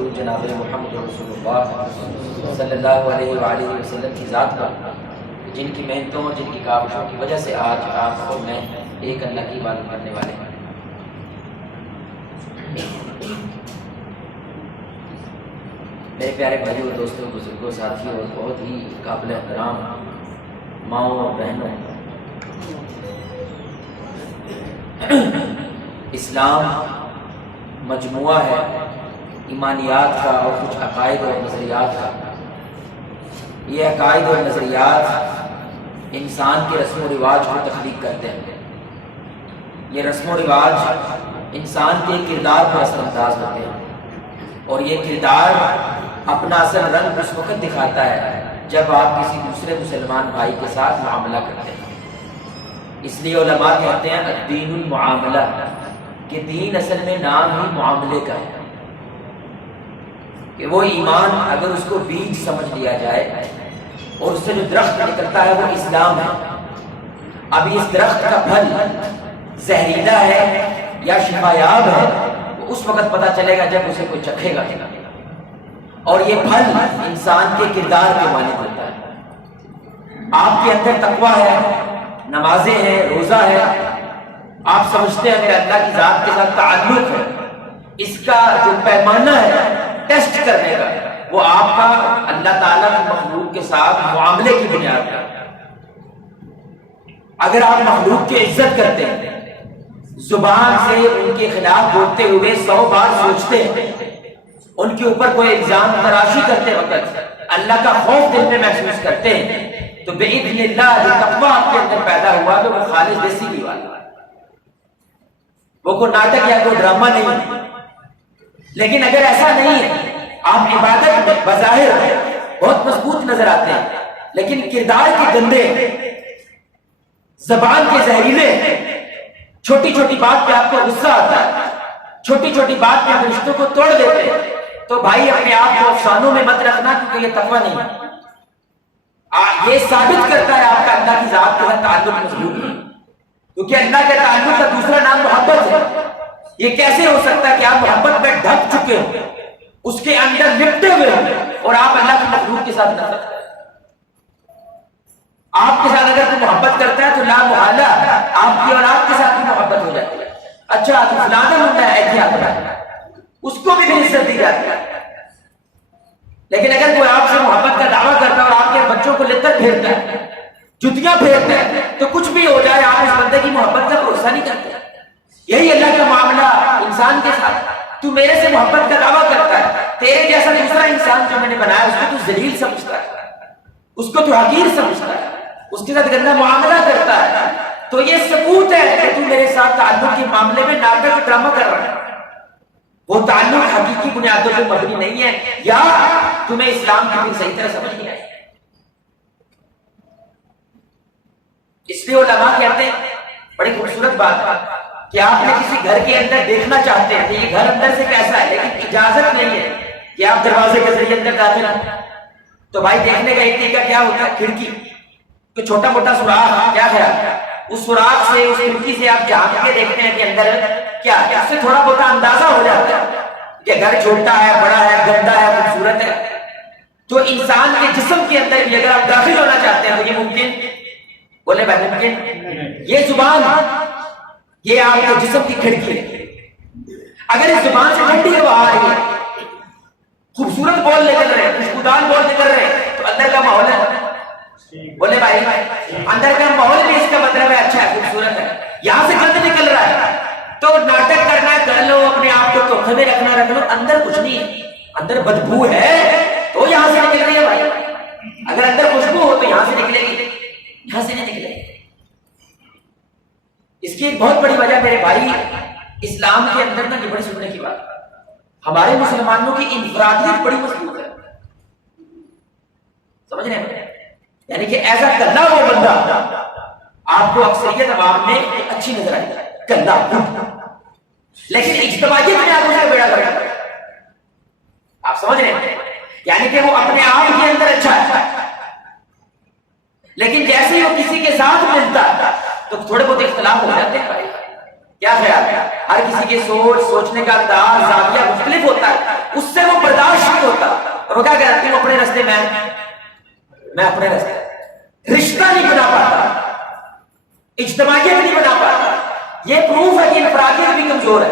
حضور جناب محمد رسول اللہ صلی اللہ علیہ وآلہ وسلم کی ذات پر، جن کی محنتوں جن کی کاوشوں کی وجہ سے آج آپ اور میں ایک اللہ کی عبادت کرنے والے ہیں۔ میرے پیارے بھائیوں، دوستوں، بزرگوں، ساتھیوں اور بہت ہی قابل احترام ماؤں اور بہنوں، اسلام مجموعہ ہے ایمانیات کا اور کچھ عقائد اور نظریات کا۔ یہ عقائد اور نظریات انسان کے رسم و رواج کو تخلیق کرتے ہیں۔ یہ رسم و رواج انسان کے کردار پر اثر انداز ہوتے ہیں، اور یہ کردار اپنا اصل رنگ اس وقت دکھاتا ہے جب آپ کسی دوسرے مسلمان بھائی کے ساتھ معاملہ کرتے ہیں۔ اس لیے علماء کہتے ہیں الدین المعاملہ، کہ دین اصل میں نام ہی معاملے کا ہے، کہ وہ ایمان اگر اس کو بیج سمجھ لیا جائے اور اس سے جو درخت نکلتا ہے وہ اسلام ہے۔ اب اس درخت کا پھل زہریلا ہے یا شفایاب ہے وہ اس وقت پتہ چلے گا جب اسے کوئی چکھے گا، اور یہ پھل انسان کے کردار کے معنی ہوتا ہے۔ آپ کے اندر تقویٰ ہے، نمازیں ہیں، روزہ ہے، آپ سمجھتے ہیں میرا اللہ کی ذات کے ساتھ تعلق ہے، اس کا جو پیمانہ ہے ٹیسٹ کرنے کا وہ آپ کا اللہ تعالیٰ کی مخلوق کے ساتھ معاملے کی بنیاد پر۔ اگر آپ مخلوق کی عزت کرتے ہیں، زبان سے ان کے خلاف بولتے ہوئے 100 بار سوچتے ہیں، ان کے اوپر کوئی الزام تراشی کرتے وقت اللہ کا خوف دل میں محسوس کرتے ہیں، تو بِإِذْنِ اللہ جو تقویٰ آپ کے اندر پیدا ہوا تو وہ خالص دیسی نہیں والا، وہ کوئی ناٹک یا کوئی ڈرامہ نہیں۔ لیکن اگر ایسا نہیں ہے، آپ عبادت میں بظاہر بہت مضبوط نظر آتے ہیں لیکن کردار کے گندے، زبان کے زہریلے، چھوٹی چھوٹی بات پہ آپ کو غصہ آتا ہے، چھوٹی چھوٹی بات پہ آپ رشتوں کو توڑ دیتے ہیں، تو بھائی اپنے آپ کو افسانوں میں مت رکھنا، کیونکہ یہ تقویٰ نہیں ہے۔ یہ ثابت کرتا ہے آپ کا اللہ کی ذات کے ساتھ تعلق مضبوط ہے، کیونکہ اللہ کے تعلق کا دوسرا نام محبت ہے۔ یہ کیسے ہو سکتا ہے کہ آپ محبت میں ڈھک چکے ہو، اس کے اندر لپٹے ہوئے ہو، اور آپ اللہ کی مخلوق کے ساتھ نفرت کریں؟ آپ کے ساتھ اگر کوئی محبت کرتا ہے تو لا محالہ آپ کی اولاد کے ساتھ بھی محبت ہو جاتی ہے۔ اچھا تو فلانا ہوتا ہے احتیاط ہے، اس کو بھی عزت دی جاتی ہے۔ لیکن اگر کوئی آپ سے محبت کا دعویٰ کرتا ہے اور آپ کے بچوں کو لے کر پھیرتا ہے، جتیاں پھیرتا ہے، تو کچھ بھی ہو جائے آپ اس بندے کی محبت کا بھروسہ نہیں کرتے۔ یہی اللہ کا معاملہ انسان کے ساتھ، تو میرے سے محبت کا دعویٰ کرتا ہے، تیرے جیسا دوسرا انسان جو میں نے بنایا اس کو تو ذلیل سمجھتا ہے، اس کو تو حقیر سمجھتا ہے، اس کے ساتھ گندا معاملہ کرتا ہے، تو یہ ثبوت ہے کہ تو میرے ساتھ تعلق کے معاملے میں ناٹک ڈرامہ کر رہا ہے۔ وہ تعلق حقیقی بنیادوں پہ مبنی نہیں ہے، یا تمہیں اسلام کی بھی صحیح طرح سمجھ نہیں آئی۔ اس لیے علماء کہتے ہیں بڑی خوبصورت بات ہے کہ آپ نے کسی گھر کے اندر دیکھنا چاہتے ہیں کہ یہ گھر اندر سے کیسا ہے، لیکن اجازت نہیں ہے کہ آپ دروازے کے ذریعے اندر داخل ہیں، تو بھائی دیکھنے کا ایک طریقہ کیا ہوتا ہے، کھڑکی تو چھوٹا موٹا سوراخ، کیا خیال ہے اس سوراخ سے، اس کھڑکی سے آپ جھانک کے دیکھتے ہیں کہ اندر کیا ہے، اس سے تھوڑا بہت اندازہ ہو جاتا ہے کہ گھر چھوٹا ہے، بڑا ہے، گندا ہے، خوبصورت ہے۔ تو انسان کے جسم کے اندر بھی اگر آپ داخل ہونا چاہتے ہیں تو یہ ممکن، بولے بھائی ممکن؟ یہ زبان، یہ آپ کے جسم کی کھڑکی ہے، اگر اس زبان سے ٹھنڈی ہوا آ رہی ہے، خوبصورت بول نکل رہے ہیں، خوشبودار بول نکل رہے ہیں، تو اندر کا ماحول ہے، بولے بھائی اندر کا ماحول بھی اس کا مطلب ہے اچھا ہے، خوبصورت ہے۔ یہاں سے گند نکل رہا ہے تو ناٹک کرنا ہے کر لو، اپنے آپ کو دھوکے میں رکھنا رکھ لو، اندر کچھ نہیں ہے، اندر بدبو ہے تو یہاں سے نکل رہی ہے بھائی، اگر اندر خوشبو ہو تو یہاں سے نکلے گی، یہاں سے نہیں نکلے گی۔ اس کی ایک بہت بڑی وجہ میرے بھائی اسلام کے اندر نا، یہ بڑی سننے کی بات، ہمارے مسلمانوں کی انفرادیت بڑی مضبوط ہے، سمجھ رہے ہیں؟ یعنی کہ ایسا کلّا وہ بندہ آپ کو اکثریت عوام میں اچھی نظر آئی ہے، کلّا، لیکن اجتماعیت میں آپ اسے بیڑا کر رہے ہیں، آپ سمجھ رہے ہیں؟ یعنی کہ وہ اپنے آپ کے اندر اچھا ہے، لیکن جیسے ہی وہ کسی کے ساتھ ملتا ہے تو تھوڑے بہت اختلاف ہو جاتے ہیں بھائی، کیا خیال ہے؟ ہر کسی کے سوچنے کا انداز، زاویہ مختلف ہوتا ہے، اس سے وہ برداشت نہیں ہوتا. اور وہ کیا کہتا ہے, اپنے راستے میں اپنے راستے, رشتہ نہیں بنا پاتا, اجتماعیت نہیں بنا پاتا. یہ پروف ہے کہ انفرادیت بھی کمزور ہے,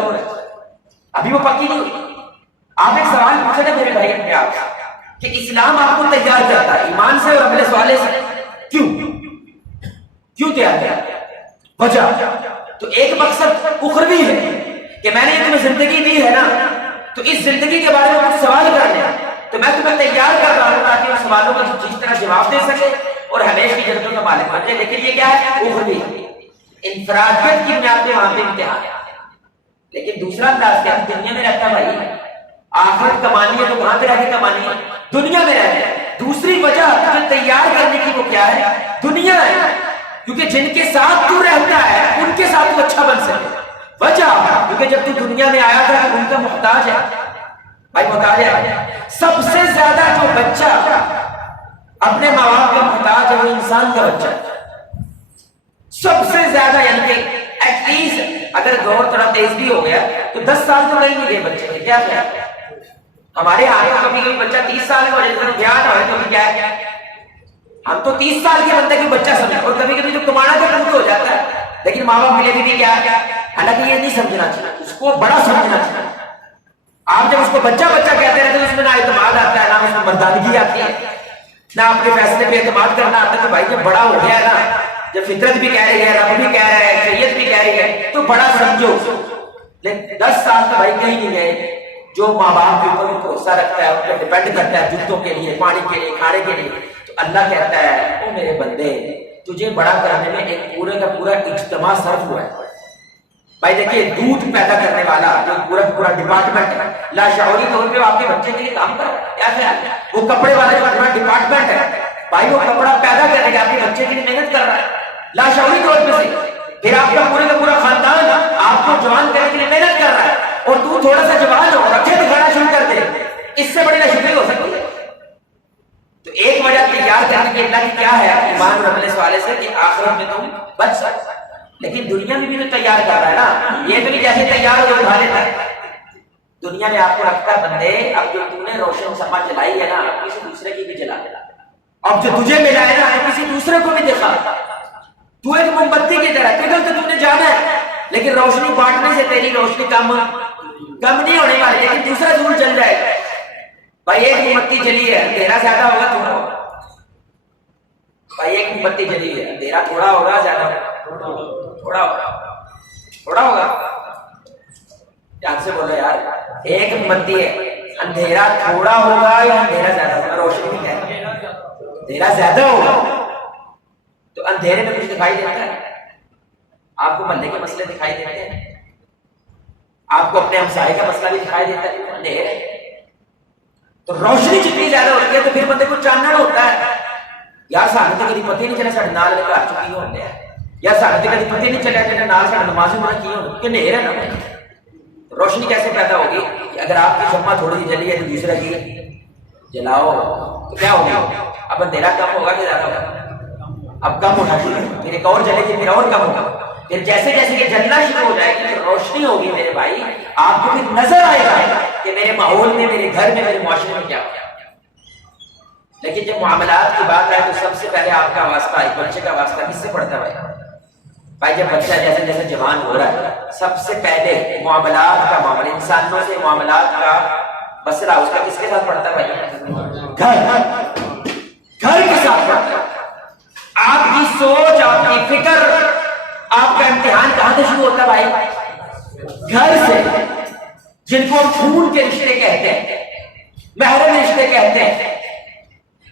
ابھی وہ پکی نہیں ہوئی. آپ ایک سوال پوچھے نا میرے بھائی اپنے آپ کہ اسلام آپ کو تیار کرتا ہے ایمان سے اور عمل صالح سے, کیوں تیار کرتا ہے؟ وجہ تو ایک مقصد اخروی ہے کہ میں نے تمہیں زندگی دی ہے نا, تو اس زندگی کے بارے میں کچھ سوال کرنے ہیں, تو میں تمہیں تیار کر رہا ہوں تاکہ ان سوالوں کا جس طرح جواب دے سکے اور ہمیشہ کی جنتوں کا مالک بن جائے. لیکن یہ کیا ہے, اخروی ہے, انفرادیت کی بنیاد پہ وہاں پہ امتحان ہے. لیکن دوسرا انداز کیا دنیا میں رہتا بھائی, آخرت کمانی ہے تو کہاں پہ رہ کے کمانی ہے, دنیا میں رہنا ہے. دوسری وجہ تجھے تیار کرنے کی وہ کیا ہے, دنیا ہے, کیونکہ جن کے ساتھ تو رہتا ہے ان کے ساتھ تو اچھا بن سکے. وجہ کیونکہ جب تو دنیا میں آیا تھا تو ان کا محتاج ہے بھائی, محتاج ہے. سب سے زیادہ جو بچہ اپنے ماں باپ کا محتاج ہے وہ انسان کا بچہ ہے, سب سے زیادہ. یعنی کہ ایٹ لیسٹ اگر دور تھوڑا تیز بھی ہو گیا تو 10 سال تو نہیں گئے بچے کے, کیا کیا ہمارے یہاں کبھی کوئی بچہ 30 سال کا ہو جائے تو کیا نہ ہو, تو کیا ہے ہم تو 30 سال کے بندے کو بچہ سمجھیں, اور کبھی کبھی جو کمانا کا بند ہو جاتا ہے, لیکن ماں باپ ملے بھی کیا ہے, حالانکہ یہ نہیں سمجھنا چاہیے, اس کو بڑا سمجھنا چاہیے. آپ جب اس کو بچہ بچہ کہتے رہتے ہیں اس میں نہ اعتماد آتا ہے, نہ اس میں مردانگی آتی ہے, نہ اپنے فیصلے پہ اعتماد کرنا آتا ہے. کہ بھائی جب بڑا ہو گیا ہے نا, جب فطرت بھی کہہ رہی ہے, رب بھی کہہ رہا ہے, شریعت بھی کہہ رہی ہے, تو بڑا سمجھو. لیکن 10 سال تو بھائی کہیں نہیں گئے. جو ماں باپ کے اوپر بھروسہ رکھتا ہے, ان پر ڈپینڈ کرتا ہے جوتوں کے لیے, پانی کے لیے, کھانے کے لیے, تو اللہ کہتا ہے او میرے بندے تجھے بڑا کرنے میں ایک پورے کا پورا اجتماع صرف ہوا ہے. بھائی دیکھیے دودھ پیدا کرنے والا جو پورا ڈپارٹمنٹ ہے, لاشعوری طور پہ آپ کے بچے کے لیے کام کر رہا ہے, کیا خیال ہے, وہ کپڑے والا جو پورا ڈپارٹمنٹ ہے بھائی, وہ کپڑا پیدا کرنے کا آپ کے بچے کے لیے محنت کر رہا ہے لاشعوری طور پہ سے. پھر آپ کا پورے کا پورا خاندان آپ کو جوان کرنے کے لیے محنت کر رہا ہے, اور تو تھوڑا سا جوان ہو رکھے دکھانا شروع کر دے, اس سے بڑی ناشکری ہو سکتی ہے. تو ایک وجہ تیار کرنے کی اللہ کی کیا ہے, ایمان اور عمل صالح سے, کہ آخرت میں تم بچ سکتے. لیکن دنیا میں بھی تو تیار کر رہا ہے نا, یہ تو نہیں جیسے تیار ہو جو اٹھا لیتا ہے. دنیا میں آپ کو رکھتا ہے بندے, اب جو تم نے روشن سما جلائی ہے نا, اب کسی دوسرے کی بھی جلا دے. اب جو تجھے ملا ہے نا, کسی دوسرے کو بھی دکھا. تو ایک موم بتی کی طرح پگھل تو تم نے جانا ہے, لیکن روشنی بانٹنے سے تیری روشنی کم نہیں ہونے والی, لیکن دوسرا دور چل جائے گا. بھائی ایک موم بتی جلی ہے, اندھیرا زیادہ ہوگا تھوڑا ہوگا. بھائی ایک موم بتی جلی ہے, اندھیرا تھوڑا ہوگا زیادہ تھوڑا ہوگا. یاد سے بولو یار, ایک موم بتی ہے, اندھیرا تھوڑا ہوگا یا اندھیرا زیادہ ہوگا؟ روشنی بھی ہے, اندھیرا زیادہ ہوگا تو اندھیرے میں کچھ دکھائی دیتا ہے. آپ کو محلے کے مسئلے دکھائی دیتے ہیں, آپ کو اپنے ہمسائے کا مسئلہ بھی دکھائی دیتا ہے, اندھیرے. تو روشنی جتنی زیادہ ہوتی ہے تو پھر بندے کو چاننا ہوتا ہے. یار سارے تو کبھی پتہ ہی نہیں چلا سارے نال لے کر چکی ہوتے ہیں, یا سارے تو کبھی پتہ ہی نہیں چلا کہ نال سارے نماز میں کی ہو, کہ اندھیرا ہے نا. روشنی کیسے پیدا ہوگی کہ اگر آپ کی شمع تھوڑی سی جلی ہے تو دوسرا کی جلاؤ تو کیا ہوگا, اب اندھیرا کم ہوگا کہ زیادہ ہوگا؟ اب کم ہونا شروع, پھر ایک اور جلے گی, پھر اور کم ہوگا. پھر جیسے جیسے کہ جلنا شروع ہو جائے گی پھر روشنی ہوگی میرے بھائی, آپ کو پھر نظر آئے گا کہ میرے ماحول میں, میرے گھر میں, میرے معاشرے میں کیا ہو. لیکن جب معاملات کی بات آئے تو سب سے پہلے آپ کا واسطہ, ایک بچے کا واسطہ کس سے پڑتا ہے بھائی؟ جب بچہ جیسے جیسے جوان ہو رہا ہے, سب سے پہلے معاملات کا معاملہ, انسانوں سے معاملات کا مسئلہ اس کا کس کے ساتھ پڑتا ہے بھائی؟ گھر کے ساتھ پڑتا ہے. آپ کی سوچ, آپ کی فکر, آپ کا امتحان کہاں سے شروع ہوتا ہے بھائی؟ گھر سے. جن کو ہم خون کے رشتے کہتے ہیں, محرم رشتے کہتے ہیں,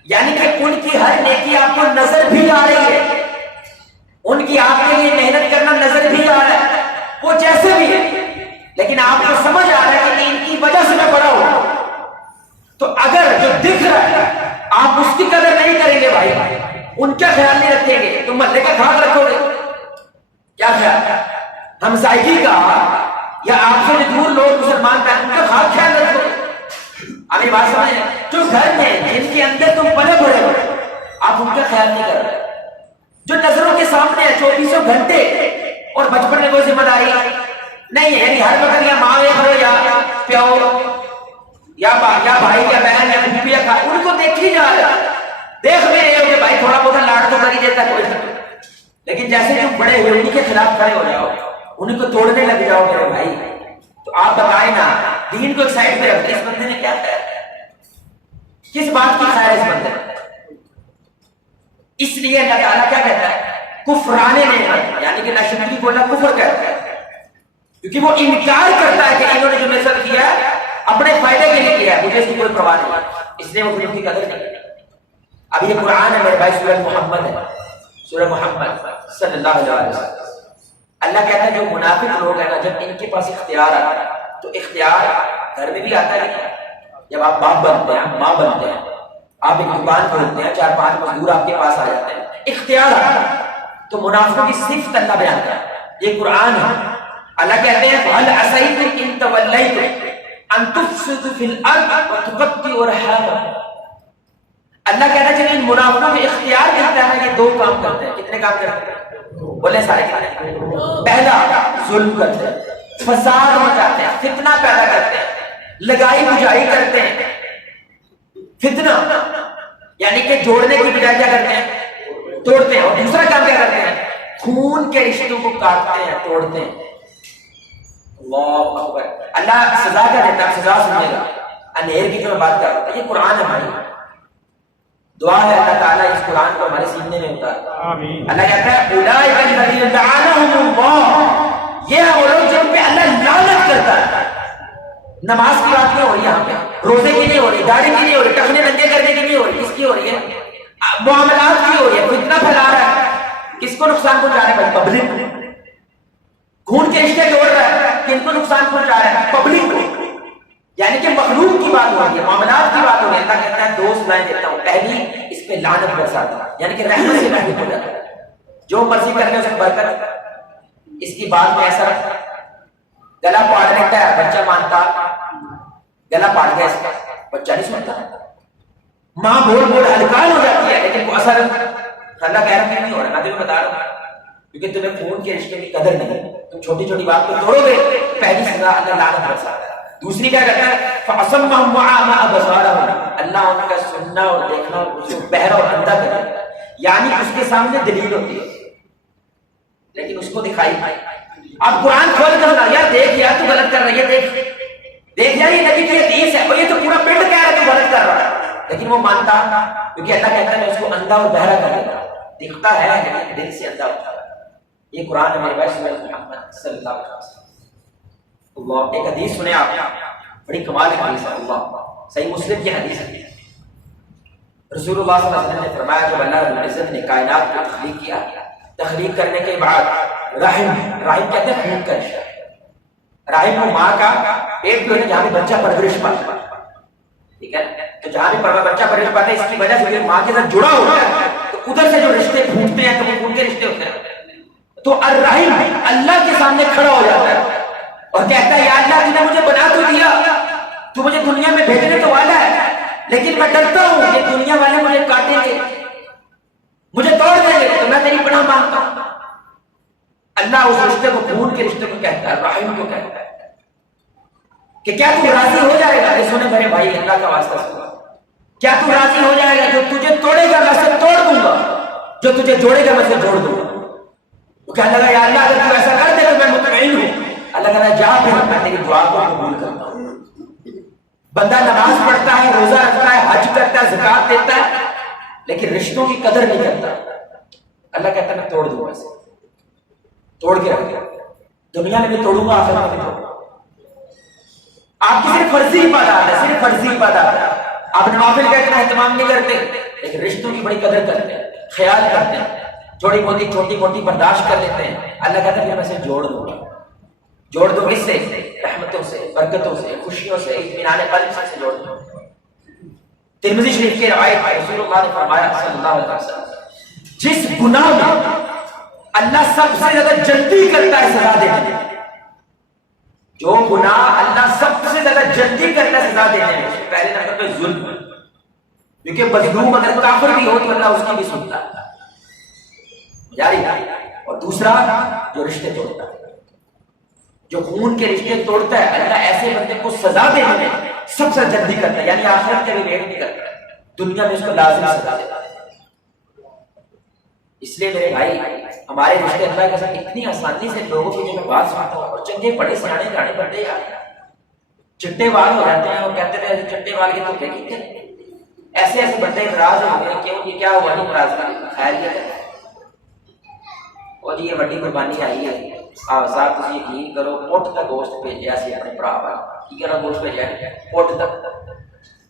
یعنی کہ ان کی ہر نیکی آپ کو نظر بھی آ رہی ہے, ان کی آپ کے لیے محنت کرنا نظر بھی آ رہا ہے, وہ جیسے بھی ہے, لیکن آپ کو سمجھ آ رہا ہے کہ ان کی وجہ سے میں بڑا ہوں. تو اگر جو دکھ رہا ہے آپ اس کی قدر نہیں کریں گے بھائی, ان کا خیال نہیں رکھیں گے, تو محلے کا خیال رکھو گے, کیا خیال, ہمسائیگی کا, یا آپ سے دور لوگ مسلمان کا, ان کا خیال رکھو گے. ابھی بات سمجھیں, جو گھر میں جن کے اندر تم پلے بڑے ہو آپ ان کا خیال نہیں کر رہے, جو نظروں کے سامنے ہے 24 گھنٹے, اور بچپن میں کوئی ذمہ داری نہیں ہے, یعنی ہر وقت یا ماں ہو یا پیو, یا بھائی یا بہن یا پھوپھی یا خالہ، ان کو دیکھی جا رہا ہے، دیکھ بھی رہے ہو کہ بھائی تھوڑا بہت لاڑ تو کر ہی دیتا کوئی، لیکن جیسے تم بڑے ہوئے انہیں کے خلاف کھڑے ہو جاؤ، انہیں کو توڑنے لگ جاؤ میرے بھائی، تو آپ بتائیں نا دین کو ایک سائڈ پہ رکھتے اس بندے نے کیا کیا، کس بات کی خیر اس بندے نے؟ اس لیے اللہ تعالیٰ کیا کہتا ہے؟ کفران نعمت، یعنی کہ ناشکری کو اللہ کفر کہتا ہے، کیونکہ وہ انکار کرتا ہے کہ انہوں نے جو میرے ساتھ کیا ہے اپنے فائدے کے لیے کیا ہے، مجھے اس کی کوئی پرواہ نہیں، اس لیے وہ ان کی قدر نہیں۔ اب یہ قرآن ہے میرے بھائی، سورہ محمد ہے، سورہ محمد صلی اللہ علیہ وسلم۔ اللہ کہتا ہے جو منافق لوگ ہیں نا، جب ان کے پاس اختیار آتا ہے تو اختیار گھر میں بھی آتا ہے، جب آپ باپ بنتے ہیں، ماں بنتے ہیں، آپ ایک دکان کھولتے ہیں، 4-5 مزدور آپ کے پاس آ جاتے ہیں، اختیار آتا ہے، تو منافقوں کی صفت اللہ بیان کرتا ہے، یہ قرآن ہے۔ اللہ کہتے ہیں فَهَلْ عَصَيْتُمْ إِن تَوَلَّيْتُمْ أَن تُفْسِدُوا فِي الْأَرْضِ وَتُقَطِّعُوا أَرْحَامَكُمْ۔ اللہ کہتا ہے جب ان منافقوں میں اختیار ملتا ہے نا، یہ 2 کام کرتے ہیں، کتنے کام کرتے ہیں؟ بولے سارے کرتے ہیں۔ پہلا ظلم کرتے ہیں، فساد مچاتے ہیں، فتنہ پیدا کرتے ہیں، لگائی بجائی کرتے ہیں، فتنہ یعنی کہ جوڑنے کی بجائے کیا کرتے ہیں؟ توڑتے ہیں۔ اور دوسرا کام کیا کرتے ہیں؟ خون کے رشتوں کو کاٹتے ہیں، توڑتے ہیں۔ اللہ اکبر، اللہ سزا کیا دیتا ہے؟ سزا سننے گا، انہیر کی جو میں بات کر رہا ہوں، یہ قرآن ہے بھائی، دعا ہے اللہ تعالیٰ اس قرآن کو ہمارے سینے میں اتارے۔ آمین۔ اللہ کہتا ہے اولئک الذین لعنہم اللہ، یہ وہ لوگ جن پہ اللہ لعنت کرتا ہے۔ نماز کی بات نہیں ہو رہی یہاں پہ، روزے کی نہیں ہو رہی، داڑھی کی نہیں ہو رہی، ٹخنے ننگے کرنے کی نہیں ہو رہی، کس کی ہو رہی ہے؟ معاملات کی ہو رہی ہے، فتنہ پھیلا رہا ہے، کس کو نقصان پہنچا رہا ہے؟ پبلک کو۔ خون کے رشتے توڑ رہا ہے، کن کو نقصان پہنچا رہا ہے؟ پبلک کو، یعنی کہ مخلوق کی بات ہو رہی ہے، معاملات کی بات ہو رہی ہے۔ اللہ کہتا ہے 2 سزائیں دیتا ہوں، پہلی اس پہ لعنت برساتا ہے، یعنی کہ رحمت سے محروم ہو جاتا ہے، جو مرضی کر کے اس کو برکت، اس کی بات میں ایسا رکھتا ہے، گلا پاڑ لیتا ہے بچہ مانتا، گلا پاڑ گیا اس کا بچہ نہیں سنتا، ماں بول بول ہلکان ہو جاتی ہے، لیکن وہ اثر اللہ کہہ رہا نہیں ہو رہا، میں تمہیں بتا رہا ہوں، کیونکہ تمہیں خون کے رشتے کی قدر نہیں، تم چھوٹی چھوٹی بات کو توڑو گے، پہلی سزا اللہ لعنت برساتا ہے۔ دوسری کیا کرتا ہے؟ فَأَصَمَّهُمْ وَأَعْمَى أَبْصَارَهُمْ، اللہ ان کا سننا اور دیکھنا اور اس کو بہرا اور اندھا کر دیتا ہے، یعنی اس کے سامنے دلیل ہوتی ہے لیکن اس کو دکھائی نہیں۔ اب قرآن کھول کر نا، یار دیکھ یار تو غلط کر رہی ہے، دیکھ یار یہ نبی کی حدیث ہے، اور یہ تو پورا پنڈ کہہ رہا ہے تو غلط کر رہا ہے، لیکن وہ مانتا، کیونکہ اللہ کہتا ہے میں اس کو اندھا اور بہرا کر دیتا، دکھتا ہے لیکن دل سے اندھا ہوتا ہے۔ یہ قرآن ہے میرے بھائی، سورہ محمد صلی اللہ علیہ وسلم۔ اللہ ایک حدیث سنے آپ، بڑی کمال کی حدیث ہے، اللہ صحیح مسلم کی حدیث ہے۔ رسول اللہ صلی اللہ علیہ وسلم نے فرمایا جب اللہ رب العزت نے کائنات کو تخلیق کیا، تخلیق کرنے کے بعد رحم کہتے ہیں خون کا رشتہ، رحم کو ماں کا پیٹ جو ہے جہاں پہ بچہ پرورش پاتا ہے، ٹھیک ہے، تو جہاں پہ بچہ پرورش پاتا ہے اس کی وجہ سے ماں کے ساتھ جڑا ہوتا ہے، تو ادھر سے جو رشتے پھوٹتے ہیں تو وہ خون کے رشتے ہوتے ہیں، تو الرحیم اللہ کے سامنے کھڑا ہو جاتا ہے اور کہتا ہے یا اللہ تو نے مجھے بنا تو دیا، تو مجھے دنیا میں بھیجنے تو والا ہے، لیکن میں ڈرتا ہوں کہ دنیا والے مجھے کاٹیں گے، مجھے توڑ دیں گے، تو میں تیری پناہ مانگتا ہوں۔ اللہ اس رشتے کو، خون کے رشتے کو کہتا ہے، رحیم کو کہتا ہے کہ کیا تو راضی ہو جائے گا؟ یہ سنے میرے بھائی، اللہ کا واسطہ سنا، کیا تو راضی ہو جائے گا جو تجھے توڑے گا میں سے توڑ دوں گا، جو تجھے جوڑے گا میں سے جوڑ دوں گا؟ وہ کہنے لگا یا اللہ اگر تو ایسا کر دے تو میں مطمئن ہوں۔ اللہ کہتا ہے جا پھر میں تیری دعا کو قبول کرتا ہوں۔ بندہ نماز پڑھتا ہے، روزہ رکھتا ہے، حج کرتا ہے، زکات دیتا ہے، لیکن رشتوں کی قدر نہیں کرتا، اللہ کہتا ہے میں توڑ دوں گا اسے، توڑ کے رکھ دیا، دنیا میں بھی توڑوں گا، آخرت میں بھی توڑوں گا۔ آپ کی صرف فرضی عبادات ہے، صرف فرضی عبادات ہے، آپ نوافل کا اتنا اہتمام نہیں کرتے، لیکن رشتوں کی بڑی قدر کرتے ہیں، خیال کرتے ہیں، چھوٹی موٹی برداشت کر لیتے ہیں۔ اللہ کہتا ہے میں اسے جوڑ دوں گا، جوڑ دو اس سے، رحمتوں سے، برکتوں سے، خوشیوں سے، اطمینان قلب سے جوڑ دو۔ ترمذی شریف کی روایت ہے، رسول اللہ نے فرمایا صلی اللہ علیہ وسلم جس گناہ میں اللہ سب سے زیادہ جلدی کرتا ہے سزا دینے میں، جو گناہ اللہ سب سے زیادہ جلدی کرتا ہے سزا دینے میں، پہلے نمبر پہ ظلم، کیونکہ مظلوم اگر کافر بھی ہو تو اللہ اس کی بھی سنتا ہے، جاری، اور دوسرا جو رشتے توڑتا ہے، جو خون کے رشتے توڑتا ہے، اللہ ایسے بندے کو سزا دینے میں سب سے جلدی کرتا ہے، یعنی آخرت کے بھی ویٹ نہیں کرتا، دنیا میں اس کو لازم سزا دیتا ہے۔ اس لیے میرے بھائی ہمارے رشتے اللہ کے ساتھ اتنی آسانی سے لوگوں کی جو میں بات سنتا ہوں، اور چنگے بڑے سیانے جانے بڑے یار چٹے بال ہو جاتے ہیں، اور کہتے تھے چٹے بال کے تو کیا کہتے ہیں، ایسے ایسے بڑے ناراض ہو گئے، کیوں یہ کیا ہوا نہیں ناراض کا خیر یہ اور یہ بڑی قربانی آئی ہے صاحب تھی یقین کرو پٹ کا گوشت بھیجا سی اپنے برا کی کہنا گوشت بھیجا پٹ تک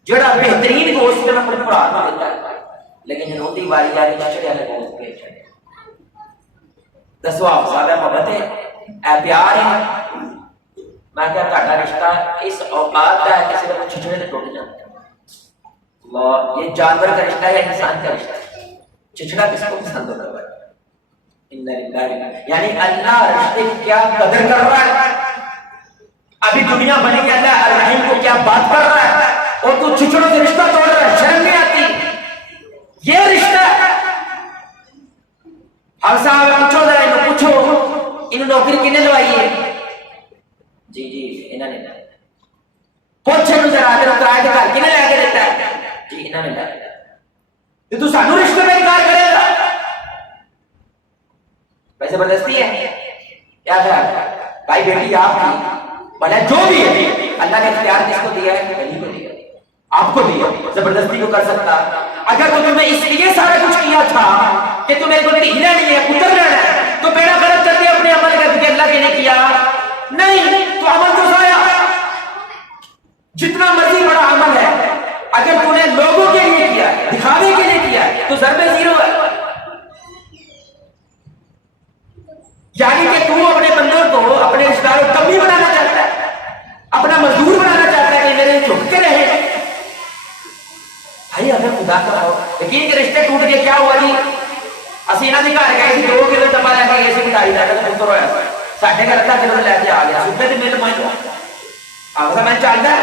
جڑا بہترین گوشت میں اپنے برا کو دیتا ہے، لیکن جنوبی واری آ کے چڑیا نے گوشت بھیجا۔ دسو آپ صاحب محبت ہے اے پیار ہے، میں کیا تہاڈا رشتہ اس اوقات کا ہے کسی نے چھچڑے سے ٹوٹ جاتا ہے۔ اللہ یہ جانور کا رشتہ ہے یا انسان کا رشتہ ہے؟ چھچڑا کس کو پسند ہوتا ہے؟ یعنی اللہ رشتے کی کیا قدر کر رہا ہے، ابھی دنیا بنی کہ اللہ الرحیم کو کیا بات کر رہا ہے، اور تو چھچڑوں سے رشتہ توڑ رہا ہے، شرم نہیں آتی؟ یہ رشتہ ہر صاحب پوچھو ذرا انہوں پوچھو انہوں نوکری کنے لوائی ہے؟ جی انہوں نے پوچھ انہوں ذرا آدھر کرائے کے گھر کنے لے کے دیتا ہے؟ جی انہوں نے لیا تو سانو رشتے میں انکار کرے گا؟ بھائی زبردستی ہے کیا خیال ہے؟ بھائی بیٹی آپ کی بھلا جو بھی ہے اللہ نے اختیار کس کو دیا ہے؟ ولی کو دیا، آپ کو دیا، زبردستی کو کر سکتا۔ اگر تو تمہیں اس لیے سارا کچھ کیا تھا کہ تمہیں کوئی ہلنا نہیں ہے پتر لینا ہے تو بیڑا غلط کر دیا اپنے عمل کر کے، اللہ کے نے کیا نہیں تو عمل تو ضائع۔ جتنا مرضی بڑا عمل ہے اگر تم نے لوگوں کے لیے کیا دکھاوے کے لیے کیا تو ضرب زیرو ہے، یعنی کہ تو اپنے بندوں کو اپنے رشتہ داروں کو کمی بنانا چاہتا ہے، اپنا مزدور بنانا چاہتا ہے کہ میرے جھک کے رہے۔ بھائی اگر خدا کا ہو یقین کے رشتے ٹوٹ گئے، کیا ہوا جی؟ اسی انہوں نے گھر گئے 2 کلو دبا لے کے گئے سی مٹائی لے کے پتر ہوا ساڈے گھر کا کلو لے کے آ گیا سوپے تو مل میں آگے میں چلتا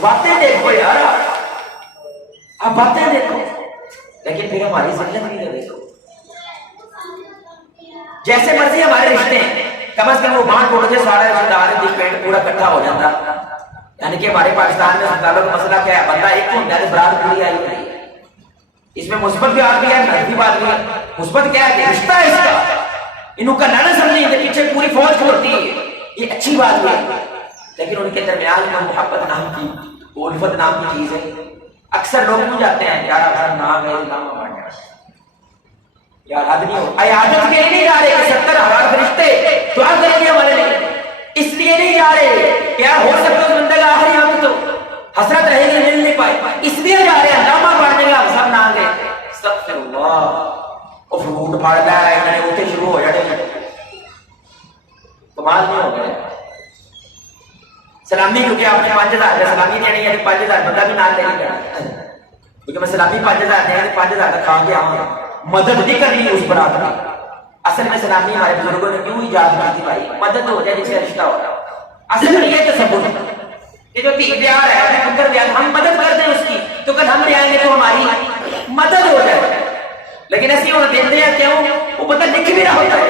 باتیں دیکھو یار، آپ باتیں دیکھو، لیکن پھر ہماری زندگی دیکھو جیسے مرضی ہمارے رشتے ہیں، کم از کم وہ بانٹ ٹوٹ کے سارا رشتہ دار دی پینٹ پورا اکٹھا ہو جاتا۔ یعنی کہ ہمارے پاکستان میں سرکاروں کا مسئلہ کیا ہے، بندہ ایک ہوتا ہے برات پوری آئی ہوئی ہے، اس میں مثبت بھی آتی ہے منفی بات بھی ہے۔ مثبت کیا ہے کہ رشتہ ہے اس کا، انہوں کا نہ سمجھیں کہ پیچھے پوری فوج کھولتی ہے، یہ اچھی بات ہے، لیکن ان کے درمیان میں محبت نام کی الفت نام کی چیز ہے۔ اکثر لوگ کیوں جاتے ہیں یار اگر نہ گئے نام بڑھ یار آدمی ہو عیادت کے لیے نہیں جا رہے کہ 70,000 فرشتے دعا کریں گے ہمارے لیے، اس لیے نہیں جا رہے کہ ہو سکتا ہے بندے کا آخری وقت تو حسرت رہے گی مل نہیں پائے، اس لیے جا رہے ہیں نامہ پڑھنے کا سب نہ گئے۔ استغفر اللہ، وہ فروٹ پھاڑتا ہے انہوں نے اٹھے شروع ہو جانے کمال نہیں ہو گئے۔ سلامی کیونکہ آپ نے 5,000 کا سلامی دینی ہے 5,000 بندہ بھی نام لے گا، کیونکہ میں سلامی 5,000 دیں گے 5,000 کا کھا کے آؤں گا، مدد نہیں کرنی اس برات میں۔ اصل میں سلامی ہمارے بزرگوں نے کیوں ایجاد کی تھی بھائی، مدد ہو جائے جس کا رشتہ ہو، اصل میں یہ تصور یہ جو تھی پیار ہے پتر پیار ہم مدد کر دیں اس کی تو کل ہم لے آئیں گے تو ہماری مدد ہو جائے، لیکن ایسے وہ دیتے ہیں کیوں وہ بندہ لکھ بھی رہا ہوتا ہے،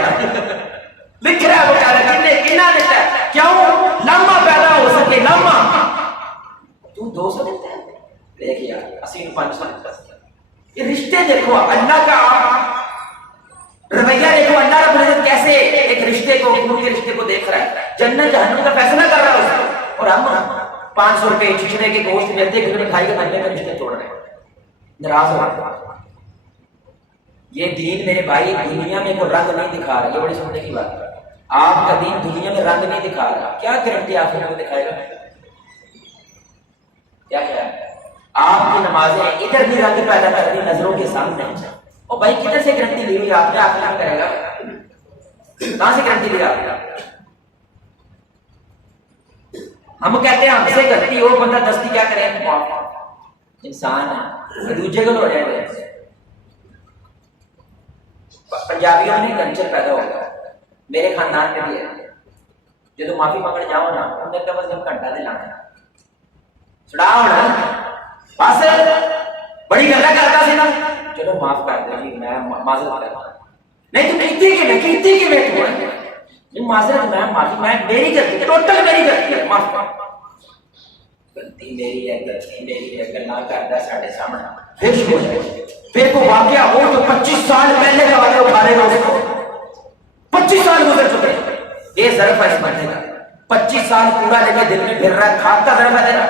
لکھ رہا ہے وہ کہہ رہا کتنا دیتا ہے کیوں لمبا پیدا ہو سکے، لمبا تو 200 دیتا ہے دیکھ یار 80-500 دیتا ہے۔ یہ رشتے دیکھو اللہ کا رویہ دیکھو، اللہ رب العزت کیسے ایک رشتے کو گرو کے رشتے کو دیکھ رہا ہے، جنت جہنم کا فیصلہ کر رہا ہے اس کو، اور ہم 500 روپے چھچڑے کے گوشت میں دیکھ کر کھائی کے بننے کا رشتے توڑ رہے ہیں، ناراض ہو رہا ہے۔ یہ دین میرے بھائی دنیا میں کوئی رنگ نہیں دکھا رہا، یہ بڑی سننے کی بات ہے، آپ کا دین دنیا میں رنگ نہیں دکھا رہا، کیا گارنٹی آپ کو دکھائے گا؟ کیا ہے آپ کی نمازیں ادھر بھی رنگ پیدا کر رہی نظروں کے سامنے، اور بھائی کدھر سے گارنٹی لی ہوئی آپ نے، آپ کیا کرے گا، کہاں سے گارنٹی لیا؟ ہم کہتے ہیں ہم سے غلطی ہو بندہ دستی کیا کرے، انسان ہے دوسرے کو ہو جائے گا۔ پنجابیوں میں کلچر پیدا ہوگا، میرے خاندان میں بھی ہے، جب معافی مانگنے جاؤ نا انہیں کم از کم گھنٹہ دے لانا چھڑاؤ نا، بس بڑی گلا کرتا سی نا چلو معاف کر دو جی میں معذرت کرتا ہوں، نہیں تو کیتی کی ویٹ ہوا معذرت میں معافی میں میری غلطی ٹوٹل میری غلطی ہے معاف کر، غلطی میری ہے، غلطی میری ہے، گلا کرتا ساڈے سامنے پیش ہو جائے، پھر کو واقعہ ہو تو 25 سال پہلے کا واقعہ اٹھا لے گا، 25 سال گزر چکے، یہ ظرف ہے اس بندے کا، 25 سال کوڑا لے کے دل میں پھر رہا ہے، کھاد کا ظرف ہے تیرا،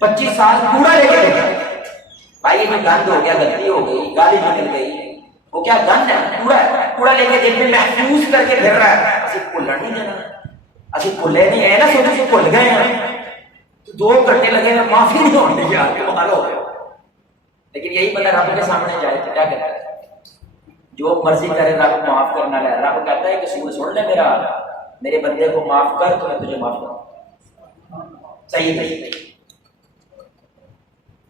25 سال کوڑا لے کے پھر رہا ہے۔ بھائی یہ گند ہو گیا، غلطی ہو گئی، گالی نکل گئی، وہ کیا گند ہے، کوڑا ہے، کوڑا لے کے دل میں محفوظ کر کے پھر رہا ہے، اسی بھولن نہیں دینا، اسی بھولے نہیں ہے نا، سوچو سے بھول گئے ہیں، 2 گھنٹے لگے ہیں معافی نہیں ہونے یار کمال ہو گیا۔ لیکن یہی بندہ رب کے سامنے جائے تو کیا کہتا ہے، جو مرضی کرے رب معاف کرنا ہے، رب کہتا ہے کہ سن لے میرا، میرے بندے کو معاف کر تو میں تجھے معاف کروں، صحیح ہے،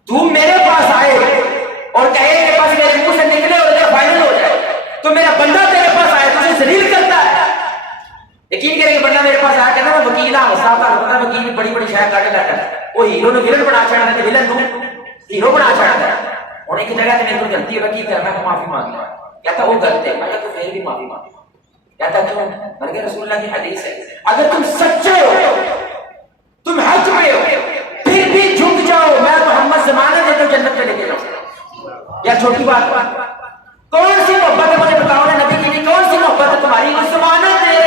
تو میرے پاس آئے اور کہے میرے پاس میرے منہ سے نکلے اور ادھر فائنل ہو جائے تو میرا بندہ تیرے پاس آئے تو اسے ذلیل کرتا ہے، یقین کرے کہ بندہ میرے پاس آیا کہتا ہے وکیل ہاں صاحب کا پتا وکیل بڑی بڑی شاید کاٹے لاتا ہے، وہ ہیرو نے ولن بنا چھڑا ہے، ولن کو ہیرو بنا چھڑا ہے، اور ایک جگہ تے میرے کو غلطی ہوگی کرنا کو معافی مانگ لیا، کہتا وہ غلط ہے، میں کہتا تو پھر بھی معافی مانگ، کہتا کیوں، میں کہ رسول اللہ کی حدیث ہے اگر تم سچے ہو تم حق میں ہو پھر بھی جھک جاؤ میں محمد زمانے دیتا ہوں جنت میں لے کے جاؤں، یا چھوٹی بات کون سی محبت ہے مجھے بتاؤ نا نبی کی کون سی محبت ہے تمہاری، وہ ضمانت ہے،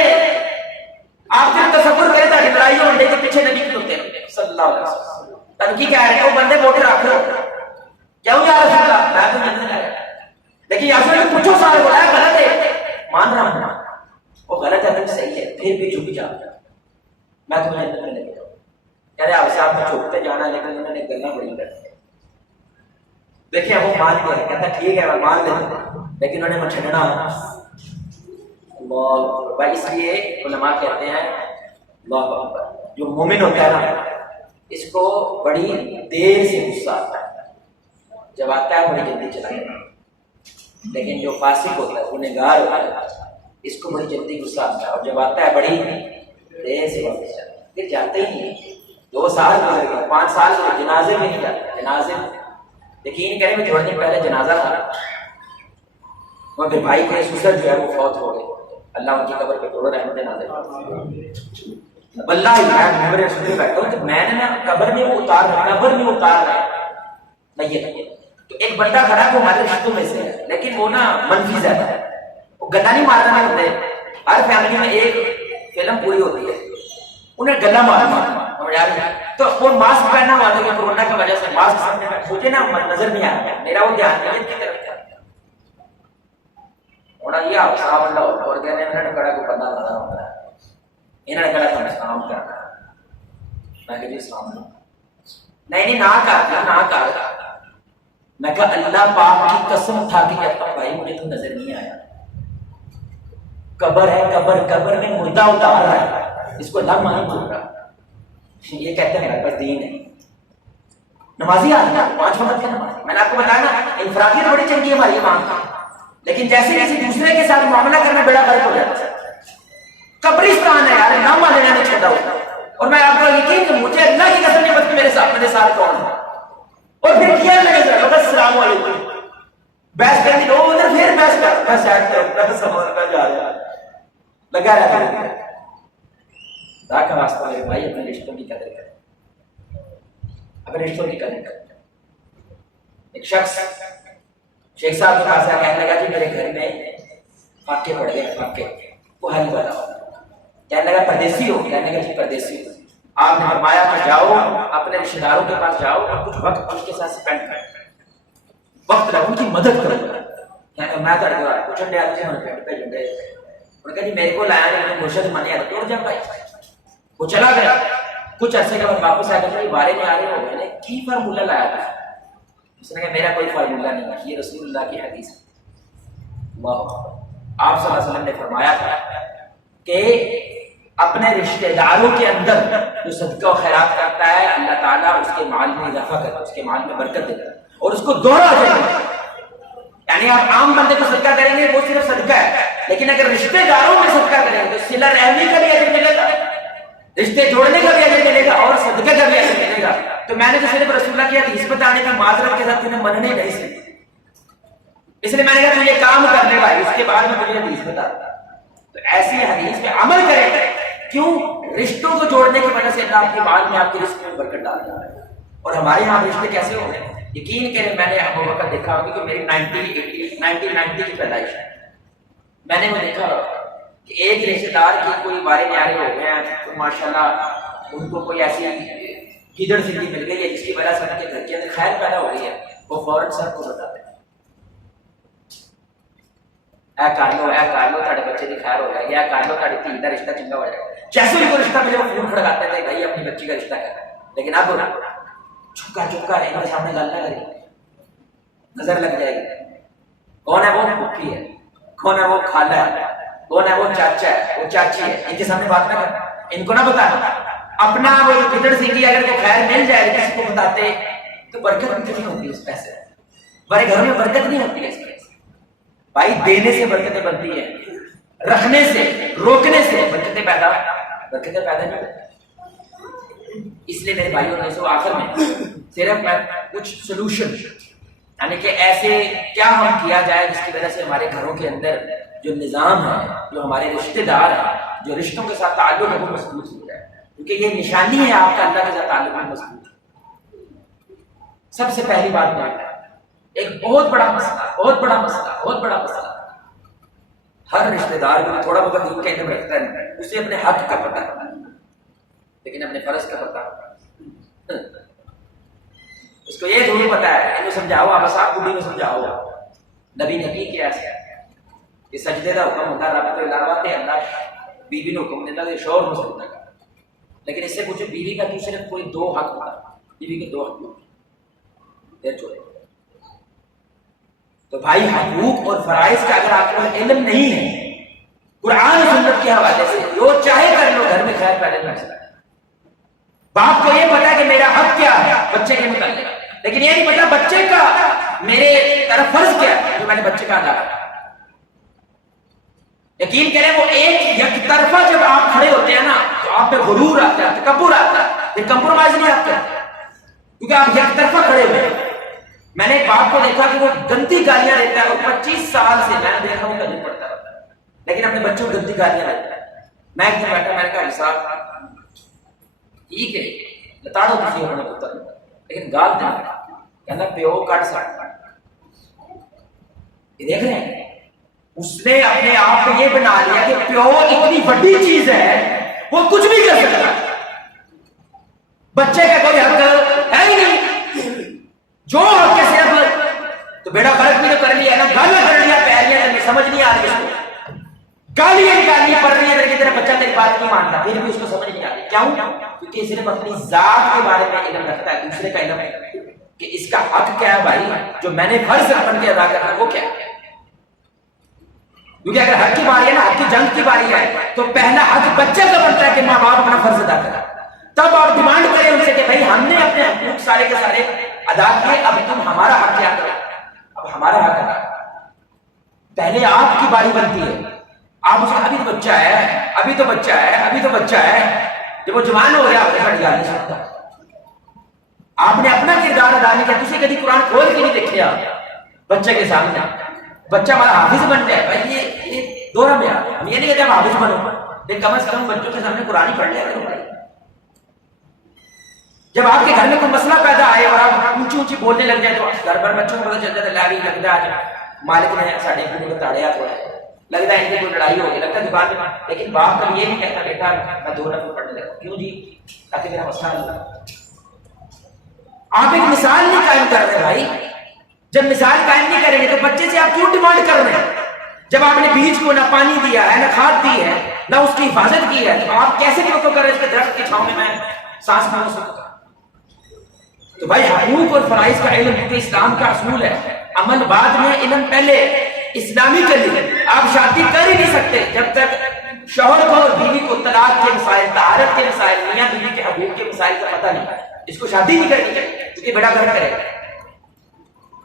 آپ پھر تصور کریں تاکہ لڑائی ہونے کے پیچھے نبی کی ہوتے ہیں صلی اللہ علیہ وسلم، تنقی کیا ہے وہ بندے موٹے رکھ لو کیوں یا رسول اللہ میں تو جنت میں آیا، لیکن یاسر نے پوچھو سارے بولا غلط ہے، مان رہا ہوں وہ غلط ہے تم صحیح ہے پھر بھی جھک جا میں تمہیں جنت میں لے کے جاؤں، کہہ رہے آپ سے آپ نے چھوٹتے جانا لیکن انہوں نے گلنا بڑی کر دی، دیکھیں وہ مان گیا کہتا ٹھیک ہے میں مان لیتا لیکن انہوں نے مجھے چھڑنا اللہ بھائی، اس لیے علماء کہتے ہیں اللہ اکبر جو مومن ہوتا ہے نا اس کو بڑی دیر سے غصہ آتا ہے، جب آتا ہے بڑی جلدی چلا جاتا ہے، لیکن جو فاسق ہوتا ہے گنہگار ہوتا ہے اس کو بڑی جلدی غصہ آتا ہے اور جب آتا ہے بڑی دیر سے واپس جاتا ہے، پھر جاتے ہی نہیں، 2 سال گزر گئے 5 سال گزر جنازے میں نہیں جاتے، جنازے میں یقین کریں میں تھوڑے دن پہلے جنازہ تھا، مگر بھائی کے سسر جو ہے وہ فوت ہو گئے، اللہ ان کی قبر پہ توڑ رحمت نازل، واللہ میں میرے سسر بیٹھا ہوں تو میں نے نا قبر میں اتار رہا نہیں، تو ایک بندہ کھڑا ہے وہ ہمارے رشتوں میں سے ہے لیکن وہ نا منفی زیادہ ہے، وہ گلا نہیں مارنا نہیں ہوتے، ہر فیملی میں ایک فلم پوری ہوتی ہے انہیں گلا مارنا تو وہ ماسک پہنا ہوا تھا کہ کورونا کی وجہ سے ماسک سامنے میں مجھے نا نظر نہیں آ رہا، میرا وہ دھیان نیت کی طرف تھا، اور یہ صاحب اللہ اور کہنے انہوں نے کڑا کو بندہ بنا ہوتا ہے، انہوں نے کہا تھا سلام کرنا، میں کہ جی سلام نہیں نہ کر، میں کہا اللہ پاک کی قسم تھا کہ کہتا ہوں بھائی مجھے تو نظر نہیں آیا، قبر ہے قبر میں مردہ اتار رہا ہے، اس کو اللہ مانی بول رہا، یہ کہتے ہیں میرے پاس دین ہے، نمازی آدمی 5 وقت کا نماز، میں نے آپ کو بتایا نا انفرادیت بڑی چنگی ہے ہماری ماں کی، لیکن جیسے کسی دوسرے کے ساتھ معاملہ کرنا بڑا فرق ہو جاتا ہے، قبرستان ہے یار نام والے نے چھوڑا ہوا، اور میں آپ کو یقین کہ مجھے اللہ کی قسم نہیں پتہ میرے ساتھ کون ہے، اور پھر کیا لگے گا بس السلام علیکم بحث کرنے لو ادھر پھر بحث کر میں سائڈ پہ سوال کا جا رہا لگا رہتا ہے، خدا کا واسطہ میرے بھائی اپنے رشتوں کی قدر کریں، اپنے رشتوں کی قدر کریں، ایک شخص شیخ صاحب کے پاس کہنے لگا جی میرے گھر میں فاقے پڑ گئے، فاقے وہ حل والا کہنے لگا پردیسی ہو، کہنے لگا جی پردیسی ہو، آپ نے فرمایا کہ جاؤ اپنے رشتے داروں کے پاس جاؤ اور کچھ وقت ان کے ساتھ سپینڈ کرو، وقت لگا ان کی مدد کرو، کہنے میں تو کچھ ڈیا پہ جھنڈے انہوں نے کہا جی میرے کو لایا نہیں انہوں نے مرشد مانے آتا توڑ جا بھائی، وہ چلا گیا، کچھ عرصے کے بعد واپس آ گیا بارے میں آ رہے ہو گئے کی فارمولہ لایا تھا، اس نے کہا میرا کوئی فارمولہ نہیں ہے، یہ رسول اللہ کی حدیث ہے، آپ صلی اللہ علیہ وسلم نے فرمایا تھا کہ اپنے رشتہ داروں کے اندر جو صدقہ و خیرات کرتا ہے اللہ تعالیٰ اس کے مال میں اضافہ کرتا ہے، اس کے مال میں برکت دیتا ہے اور اس کو دوہرا دے گا، یعنی آپ عام بندے کو صدقہ کریں گے وہ صرف صدقہ ہے، لیکن اگر رشتہ داروں میں صدقہ کریں گے تو صلہ رحمی کا بھی اجر ملے گا، رشتے جوڑنے کا بھی اجر ملے گا اور صدقہ کا بھی اجر ملے گا، تو میں نے تو صرف رسول اللہ کی حدیث بتانے کی معذرت کے ساتھ تمہیں مننے نہیں سکتی، اس لیے میں نے کہا تو یہ کام کر لے بھائی اس کے بعد میں تجھے حدیث بتا، تو ایسی حدیث پہ عمل کرے کیوں؟ رشتوں کو جوڑنے کی وجہ سے اللہ آپ کے بعد میں آپ کے رزق میں برکت ڈال رہا ہے. اور ہمارے یہاں رشتے کیسے ہو گئے؟ یقین کریں میں نے ابو بکر دیکھا ہوگا کہ میری 1990 کی پیدائش ہے. میں نے وہ دیکھا کہ ایک رشتے دار کی کوئی بارے نیارے ہو گئے ہیں تو ماشاءاللہ ان کو کوئی ایسی گیدڑ زندگی مل گئی ہے جس کی وجہ سے ان کے گھر کے اندر خیر پیدا ہو گئی ہے، وہ فوراً سب کو بتاتے ہیں اے کر لو تھوڑے بچے کی خیر ہو جائے گی، اے کر لو تھوڑی دھی کا رشتہ چنگا ہو جائے گا. جیسے بھی کوئی رشتہ ملے وہ فون کھڑکاتے تھے بھائی اپنی بچی کا رشتہ کرنا ہے. لیکن اب چھپکا ان کے سامنے گل نہ کری، نظر لگ جائے گی. کون ہے وہ پھوپھی ہے، کون ہے وہ خالہ ہے، کون ہے وہ چاچا ہے، وہ چاچی ہے. ان کے سامنے بات نہ کرنا، ان کو نہ بتانا. اپنا وہ گدڑ سنگھی اگر کوئی خیر مل جائے کسی کو بتاتے تو برکت نہیں ہوتی اس پیسے. ہمارے گھروں میں برکت نہیں ہوتی ہے اس پیسے. بھائی دینے سے برکتیں بنتی ہیں، رکھنے سے روکنے سے برکتیں پیدا نہیں ہوتی. اس لیے میرے بھائیوں نے سو آخر میں صرف میں کچھ سولوشن یعنی کہ ایسے کیا ہم کیا جائے جس کی وجہ سے ہمارے گھروں کے اندر جو نظام ہے، جو ہمارے رشتے دار ہیں، جو رشتوں کے ساتھ تعلق ہے وہ مضبوط ہو جائے. کیونکہ یہ نشانی ہے آپ کا اللہ کے ساتھ تعلق میں مضبوط. سب سے پہلی بات میں ایک بہت بڑا مسئلہ ہر رشتے دار کو تھوڑا بہت دین کے علم رکھتا ہے، اسے اپنے حق کا پتہ ہے لیکن اپنے فرض کا پتہ اس کو یہ ضرور پتا ہے. انہوں سمجھاؤ آپ صاحب بڈی میں سمجھاؤ نبی کیا ہے یہ سجدے کا حکم ہوتا ہے رب کے علاوہ تے اللہ بیوی نے حکم دیتا ہے شوہر کو سجدہ کر. لیکن اس سے پوچھو بیوی کا کیوں صرف کوئی 2 حق ہوتا ہے؟ بیوی کے 2 حق ہوتے ہیں چھوڑے. تو بھائی حقوق اور فرائض کا اگر آپ کو علم نہیں ہے قرآن و سنت کے حوالے سے جو چاہے کر لو گھر میں خیر پیدا نہیں ہو سکتا. باپ کو یہ پتا ہے کہ میرا حق کیا ہے بچے کے متعلق، لیکن یہ نہیں پتا بچے کا میرے طرف فرض کیا ہے جو میں نے بچے کا ادا کرا. یقین کریں وہ ایک یک طرفہ جب آپ کھڑے ہوتے ہیں نا تو آپ پہ غرور آتا ہے، تکبر آتا ہے، پھر کمپرومائز نہیں آپ کرتے کیونکہ آپ یک طرفہ کھڑے ہوئے ہیں. میں نے ایک باپ کو دیکھا کہ وہ گندی گالیاں دیتا ہے اور 25 سال سے میں دیکھ رہا ہوں کہ نہیں پڑھتا رہتا ہے لیکن اپنے بچوں کو گندی گالیاں دیتا ہے. میں ایک دن بیٹھا، میں نے کہا حساب ٹھیک ہے لتاڑو کسی اپنے پتر لیکن گال دینا کہنا پیو کٹ سکتا. یہ دیکھ رہے ہیں اس نے اپنے آپ کو یہ بنا لیا کہ پیو اتنی بڑی چیز ہے وہ کچھ بھی کر سکتا. بچے کا کوئی حق ہے ہی نہیں، جو حق کے صرف تو بیڑا فرق بھی تو کر لیا نا، گالیاں کر لیا پیاریاں کرنی سمجھ نہیں آ رہی اس کو، گالیاں نکالنی پڑ رہی ہے لیکن تیرا بچہ تیری بات نہیں مانتا پھر بھی اس کو سمجھ نہیں آ رہی. کیوں؟ کیونکہ صرف اپنی ذات کے بارے میں علم رکھتا ہے، دوسرے کا علم ہے کہ اس کا حق کیا ہے بھائی جو میں نے فرض بن کے ادا کرنا وہ کیا ہے. کیونکہ اگر حق کی باری ہے نا، حق کی جنگ کی باری ہے تو پہلا حق بچے کا بنتا ہے کہ ماں باپ اپنا فرض ادا کریں. تب آپ ڈیمانڈ کریں ان سے کہ بھائی ہم نے اپنے حقوق سارے کے سارے ادا کیے، اب تم ہمارا حق کیا کرو، اب ہمارا حق ادا کرو. پہلے آپ کی باری بنتی ہے. آپ اسے ابھی تو بچہ ہے جب وہ جوان ہو گیا آپ نے نہیں سکتا. آپ نے اپنا کردار ادا نہیں کیا. تجھے کبھی قرآن کھول کے نہیں دیکھا بچے کے سامنے بچہ ہمارا حافظ بن جائے بھائی یہ دورہ میں ہم یہ نہیں کہتے ہم حافظ بنو لیکن کم از کم بچوں کے سامنے قرآن ہی پڑھ لیا کرو. جب آپ کے گھر میں کوئی مسئلہ پیدا آئے اور آپ اونچی بولنے لگ جائے تو گھر پر بچوں کو پتہ چلتا ہے لاگی لگتا ہے مالک نے ساڑھے کو تاڑیا تھوڑا لگتا ہے ان کی کوئی لڑائی ہوگی، لگتا ہے دکان میں. لیکن باپ کا یہ نہیں کہتا بیٹا میں 2 نفر پڑھنے لگا. کیوں جی؟ تاکہ میرا مسئلہ نہیں ہو. آپ ایک مثال نہیں قائم کر رہے بھائی. جب مثال قائم نہیں کریں گے تو بچے سے آپ کیوں ڈیمانڈ کر رہے ہیں؟ جب آپ نے بیج کو نہ پانی دیا ہے نہ کھاد دی ہے نہ اس کی حفاظت کی ہے تو آپ کیسے توقع کر رہے ہیں اس کے درخت کی چھاؤں میں سانس نہ ہو سکتا. تو بھائی حقوق اور فرائض کا علم کیونکہ اسلام کا اصول ہے، عمل بعد میں، علم پہلے. اسلامی کے لیے آپ شادی کر ہی نہیں سکتے جب تک شوہر کو اور بیوی کو طلاق کے مسائل، طہارت کے مسائل، میاں بیوی کے حقوق کے مسائل کا پتہ نہیں. اس کو شادی نہیں کرنی چاہیے کیونکہ بڑا غلط کرے گا.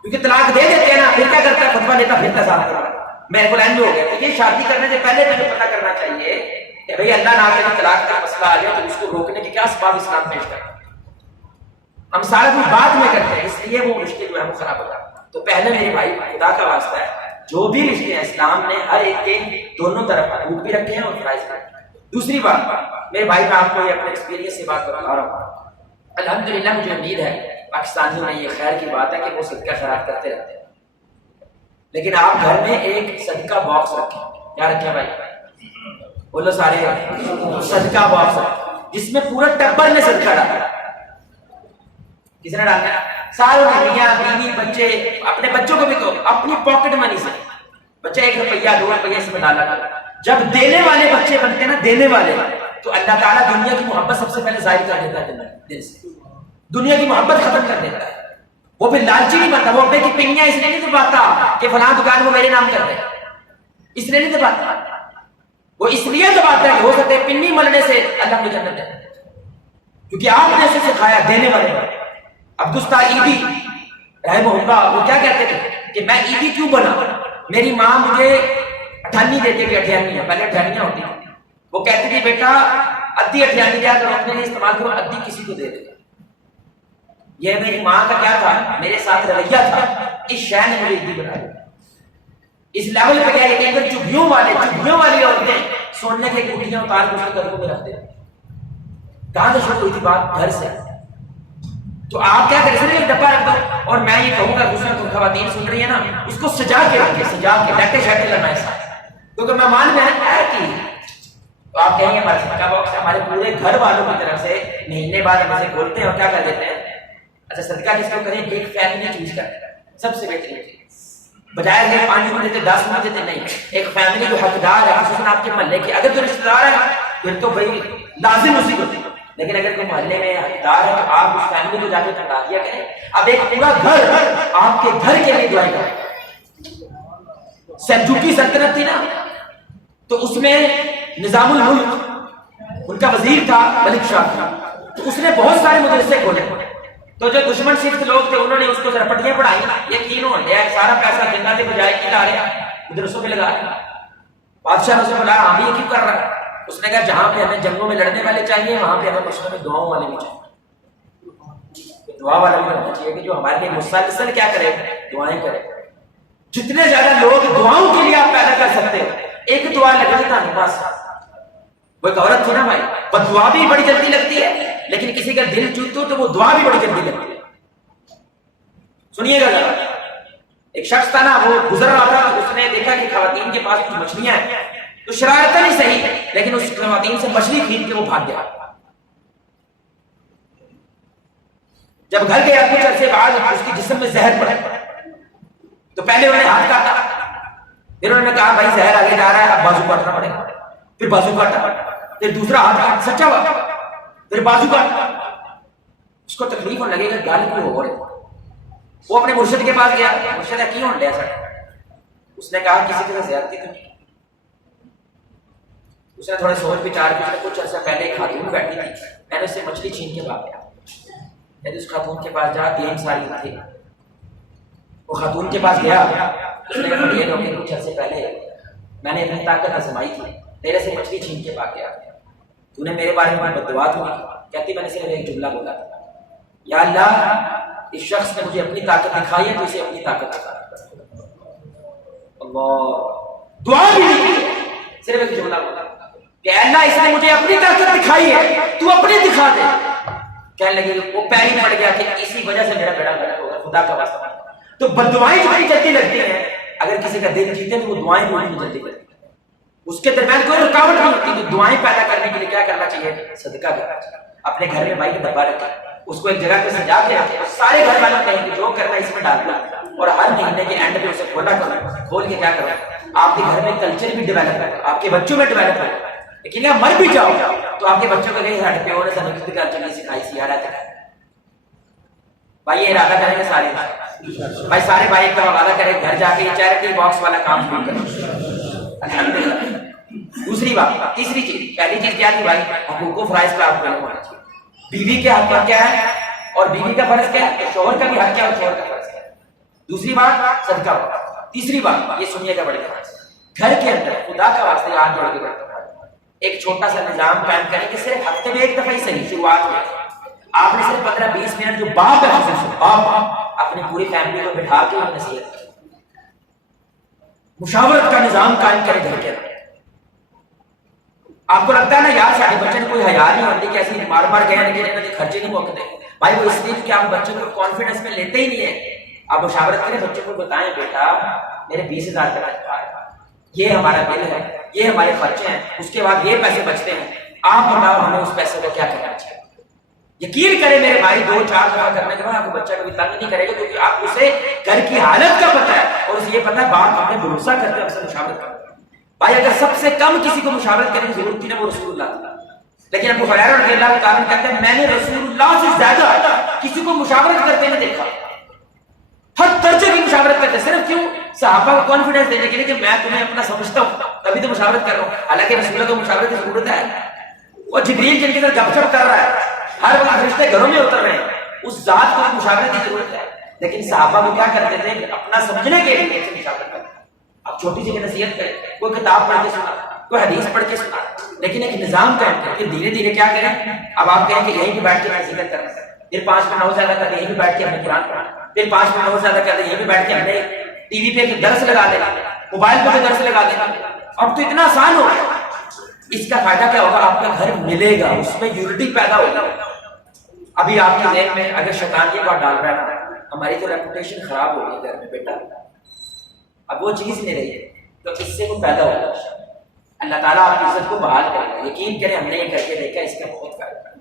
کیونکہ طلاق دے دیتے ہیں نا پھر کیا کرتا ہے فتویٰ لیتا پھرتا ساتھ میرے کو لینڈ ہو گیا. کیونکہ شادی کرنے سے پہلے تمہیں پتہ کرنا چاہیے کہ بھئی اللہ نہ کرے طلاق کا مسئلہ آ گیا تو اس کو روکنے کے کیا اسباب اسلام پیش کرتا ہے. ہم سارا کچھ بعد میں کرتے ہیں اس لیے وہ رشتے جو ہے وہ خراب ہوتا ہے. تو پہلے میرے بھائی خدا کا واسطہ ہے جو بھی رشتے ہیں اسلام نے ہر ایک کے دونوں طرف حقوق بھی رکھے ہیں اور فرائض بھی رکھے ہیں. دوسری بات میرے بھائی میں آپ کو یہ اپنے ایکسپیرینس سے بات بتا رہا ہوں، الحمدللہ مجھے امید ہے پاکستانیوں میں یہ خیر کی بات ہے کہ وہ صدقہ خیرات کرتے رہتے ہیں، لیکن آپ گھر میں ایک صدقہ باکس رکھیں۔ کیا رکھیں بھائی؟ بولو سارے، صدقہ باکس رکھیں جس میں پورا ٹبر میں صدقہ ڈالا۔ کس نے ڈالنا؟ ساروں نے، میاں بیوی بچے، اپنے بچوں کو بھی تو اپنی پاکٹ منی سے بچہ 1 روپیہ 2 روپیہ اس میں ڈالا کرتا۔ جب دینے والے بچے بنتے ہیں نا، دینے والے، تو اللہ تعالیٰ دنیا کی محبت سب سے پہلے ظاہر کر دیتا ہے دل سے، دنیا کی محبت ختم کر دیتا ہے۔ وہ پھر لالچی نہیں بنتا، وہ ابے کی پنیاں اس لیے نہیں دباتا کہ فلاں دکان کو میرے نام کر دے، اس لیے نہیں دباتا، وہ اس لیے دباتا ہے کہ ہو سکتا ہے پنی ملنے سے اللہ مجھے جنت دے، کیونکہ آپ نے اسے سکھایا دینے والے۔ عبدالستار عیدی رحمہ اللہ وہ کیا کہتے تھے کہ میں عیدی کیوں بنا؟ میری ماں مجھے اٹھانی دیتی کہ اٹھانیاں، پہلے اٹھانیاں ہوتی تھیں، وہ کہتی تھی بیٹا ادھی اٹھانی دیا کرو، اپنے لیے استعمال کرو، ادھی کسی کو دے دے۔ یہ میری ماں کا کیا تھا، میرے ساتھ رویہ تھا، اس شے نے مجھے عیدی بنا دیا۔ اس لیول پہ کیا کہ چبھیوں والی عورتیں سونے کے گٹھیاں اتار کے اس کے قدموں میں رکھ دیتی۔ کہاں سے شروع ہوئی تھی بات؟ گھر سے۔ تو آپ کیا کریں، صرف ایک ڈبہ رکھ دو، اور میں یہ کہوں گا دوسرا خواتین سن رہی ہے نا، اس کو سجا کے رکھے، سجا کے ڈٹے شٹے کرنا ہے ساتھ، کیونکہ مہمان میں ہے کی تو آپ کہیں گے ہمارا صدقہ باکس ہمارے پورے گھر والوں کی طرف سے مہینے بعد ہم اسے کھولتے ہیں اور کیا کر دیتے ہیں، اچھا صدقہ کس کو کریں؟ ایک فیملی چوز کرتے ہیں، سب سے بہترین چیز، بجائے کہ 5 میں دیتے 10 میں دیتے، نہیں، ایک فیملی جو حقدار ہے، خصوصاً آپ کے محلے کی، اگر تو رشتہ دار ہے پھر تو بھائی لازم اسی کو دیں، لیکن اگر کوئی محلے میں حقدار ہے تو آپ اس فیملی کو جا کے چڑھا دیا کریں۔ اب ایک پورا گھر آپ کے گھر کے لیے دعائیں کریں۔ سلجوقی سلطنت تھی نا، تو اس میں نظام الملک ان کا وزیر تھا ملک شاہ، تو اس نے بہت سارے مدرسے کھولے، تو جو دشمن صرف لوگ تھے انہوں نے اس کو رپٹیاں پڑھائی، یہ تینوں ہنڈے سارا پیسہ جنہ کے بجائے کی لا رہے مدرسوں پہ لگا رہے۔ بادشاہ نے اسے بلایا، ہم یہ کیوں کر رہا ہے؟ اس نے کہا جہاں پہ ہمیں جنگوں میں لڑنے والے چاہیے وہاں پہ ہمیں مشورے میں دعاؤں والے بھی چاہیے، دعا والا بھی ہونا چاہیے کہ جو ہمارے لیے مسلسل کیا کرے، دعائیں کرے۔ جتنے زیادہ لوگ دعاؤں کے لیے آپ پیدا کر سکتے ہو، ایک دعا لگنی تھا بس۔ وہ ایک عورت تھی نا بھائی، بد دعا بھی بڑی جلدی لگتی ہے، لیکن کسی کا دل چوتے ہو تو وہ دعا بھی بڑی جلدی لگتی ہے۔ سنیے گا ذرا، ایک شخص تھا نا، وہ گزر رہا تھا، اس نے دیکھا کہ خواتین کے پاس کچھ مچھلیاں ہیں، تو شرارتاً ہی صحیح لیکن اس خواتین سے مچھلی خرید کے وہ بھاگ گیا۔ جب گھر گیا کچھ عرصے بعد اس کے جسم میں زہر پڑا، تو پہلے انہوں نے ہاتھ کاٹا، پھر انہوں نے کہا بھائی زہر آگے جا رہا ہے، اب بازو کاٹنا پڑے گا، پھر بازو کاٹا، پھر دوسرا ہاتھ کاٹ سچا ہوا، پھر بازو کاٹا، اس کو تکلیف ہونے لگے گا گال کیوں ہو رہے۔ وہ اپنے مرشد کے پاس گیا، مرشد ہے کیوں ہنڈے ایسا؟ اس نے کہا کسی کے ساتھ زیادتی تو نہیں۔ اس نے تھوڑا سوچ بچار کے کچھ عرصہ پہلے ایک خاتون بیٹھی تھی، میں نے اس سے مچھلی چھین کے بھاگ گیا، میں اس خاتون کے پاس جا گیم ساری تھی، وہ خاتون کے پاس گیا، اس نے کہا یہ لوگ کچھ عرصے پہلے میں نے اپنی طاقت آزمائی تھی، میرے سے مچھلی چھین کے بھاگ گیا، تو نے میرے بارے میں بد دعا تو نہیں کہتی، میں نے صرف ایک جملہ بولا، یا اللہ اس شخص نے مجھے اپنی طاقت دکھائی ہے تو اسے اپنی طاقت دکھا۔ اللہ دعا بھی نہیں، صرف ایک جملہ بولا کہ اللہ اس نے مجھے اپنی طاقت دکھائی ہے تو اپنی دکھا دے۔ کہنے لگے وہ پیری پڑ گیا کہ اسی وجہ سے میرا بیڑا غرق ہوگا، خدا کا واسطہ۔ تو بد دعائیں جتنی جلدی لگتی ہیں، اگر کسی کا دل جیتے تو وہ دعائیں بولنے جلدی لگتی ہیں، اس کے درمیان کوئی رکاوٹ نہیں ہوتی۔ تو دعائیں پیدا کرنے کے لیے کیا کرنا چاہیے؟ صدقہ کرنا چاہیے۔ اپنے گھر میں بھائی کا ڈبہ رکھیں، اس کو ایک جگہ پہ سجا کے رکھیں، اور سارے گھر والوں کہیں کہ جو کرنا ہے اس میں ڈالنا، اور ہر مہینے کے اینڈ پہ اسے کھولا کرو، کھول کے کیا کرو، آپ کے گھر میں کلچر بھی ڈیولپ کرو، آپ کے بچوں میں ڈیولپ کرو۔ لیکن اگر مر بھی جاؤ تو آپ کے بچوں کو کہیں ہٹ پیو نے سنت کا چلی سکھائی سی آ رہا ہے بھائی، یہ ارادہ کریں گے سارے بھائی، سارے بھائی کا حوالہ کریں، گھر جا کے یہ چیریٹی باکس والا کام شروع کریں الحمدللہ۔ دوسری بات، تیسری چیز، پہلی چیز کیا تھی بھائی؟ حقوق و فرائض کا آپ کو علم ہونا چاہیے، بیوی کے حق پر کیا ہے اور بیوی کا فرض کیا ہے، شوہر کا بھی حق کیا ہے اور شوہر کا فرض کیا ہے۔ دوسری بات صدقہ۔ تیسری بات یہ سنیے گا بڑے دھیان سے، گھر کے اندر خدا کا واسطے ہاتھ جوڑ کے ایک چھوٹا سا نظام قائم کریں کہ صرف ہفتے میں ایک دفعہ ہی صحیح، شروعات میں آپ نے صرف 15-20 منٹ جو باپ ہے باپ اپنی پوری فیملی کو بٹھا کے نصیحت کی، مشاورت کا نظام قائم کرے گھر کے اندر۔ آپ کو لگتا ہے نا یار سارے بچے نے کوئی حیا نہیں ہوتی کہ ایسی مار مار گئے لیکن انہوں نے خرچے نہیں موقع دے بھائی وہ اس لیے کہ آپ بچوں کو کانفیڈنس میں لیتے ہی نہیں ہے. آپ مشاورت کریں بچوں کو بتائیں بیٹا میرے 20,000 کا تنخواہ ہے, یہ ہمارا بل ہے, یہ ہمارے خرچے ہیں, اس کے بعد یہ پیسے بچتے ہیں, آپ بتاؤ ہمیں اس پیسے کو کیا کرنا چاہیے. یقین کرے میرے بھائی 2-4 دفعہ کرنے کے بعد آپ کو بچہ کبھی تنگ نہیں کرے گا کیونکہ آپ اسے گھر کی حالت کا پتہ ہے اور اسے یہ پتہ ہے باپ ہم نے بھروسہ کرتے ہیں, اسے مشاورت کرتے ہیں. بھائی اگر سب سے کم کسی کو مشاورت کرنے کی ضرورت تھی نا وہ رسول اللہ تھا, لیکن ابو ہریرہ رضی اللہ تعالیٰ کہتے ہیں میں نے رسول اللہ سے زیادہ کسی کو مشاورت کرتے نہیں دیکھا, ہر درجے کی مشاورت کرتے. صرف کیوں؟ صحابہ کو کانفیڈنس دینے کے لیے کہ میں تمہیں اپنا سمجھتا ہوں تبھی تو مشاورت کر رہا ہوں. حالانکہ رسول اللہ کو مشاورت کی ضرورت ہے, وہ جبریل جن کے ساتھ گپ شپ کر رہا ہے, ہر وقت فرشتے گھروں میں اتر رہے ہیں, اس ذات کو مشاورت کی ضرورت ہے. لیکن صحابہ کو کیا کرتے تھے اپنا سمجھنے کے لیے مشاورت کرتے. اب چھوٹی سی نصیحت کریں, کوئی کتاب پڑھ کے سنا, کوئی حدیث پڑھ کے سنا, لیکن ایک نظام قائم کریں کہ دھیرے دھیرے کیا کریں. اب آپ کہیں کہ یہیں پہ بیٹھ کے نصیحت کرنا, پھر 5 منٹ اور زیادہ کرتے یہیں پہ بیٹھ کے ہم نے قرآن پڑھا, پھر 5 منٹ اور زیادہ کرتے یہیں پہ بیٹھ کے ہم نے ٹی وی پہ درس لگا دینا, موبائل پہ درس لگا دینا. اب تو اتنا آسان ہو گیا. اس کا فائدہ کیا ہوگا, آپ کا گھر ملے گا, اس میں یونٹی پیدا ہوگا. ابھی آپ کے ذہن میں اگر شیطان یہ بات ڈال رہا ہے نا ہماری تو ریپوٹیشن خراب ہو گئی گھر میں بیٹا, اب وہ چیز نہیں رہی ہے تو اس سے وہ پیدا ہوگا. اللہ تعالیٰ آپ کی عزت کو بحال کرے گا. یقین کریں ہم نے یہ کر کے دیکھا, اس کا بہت فائدہ ہے,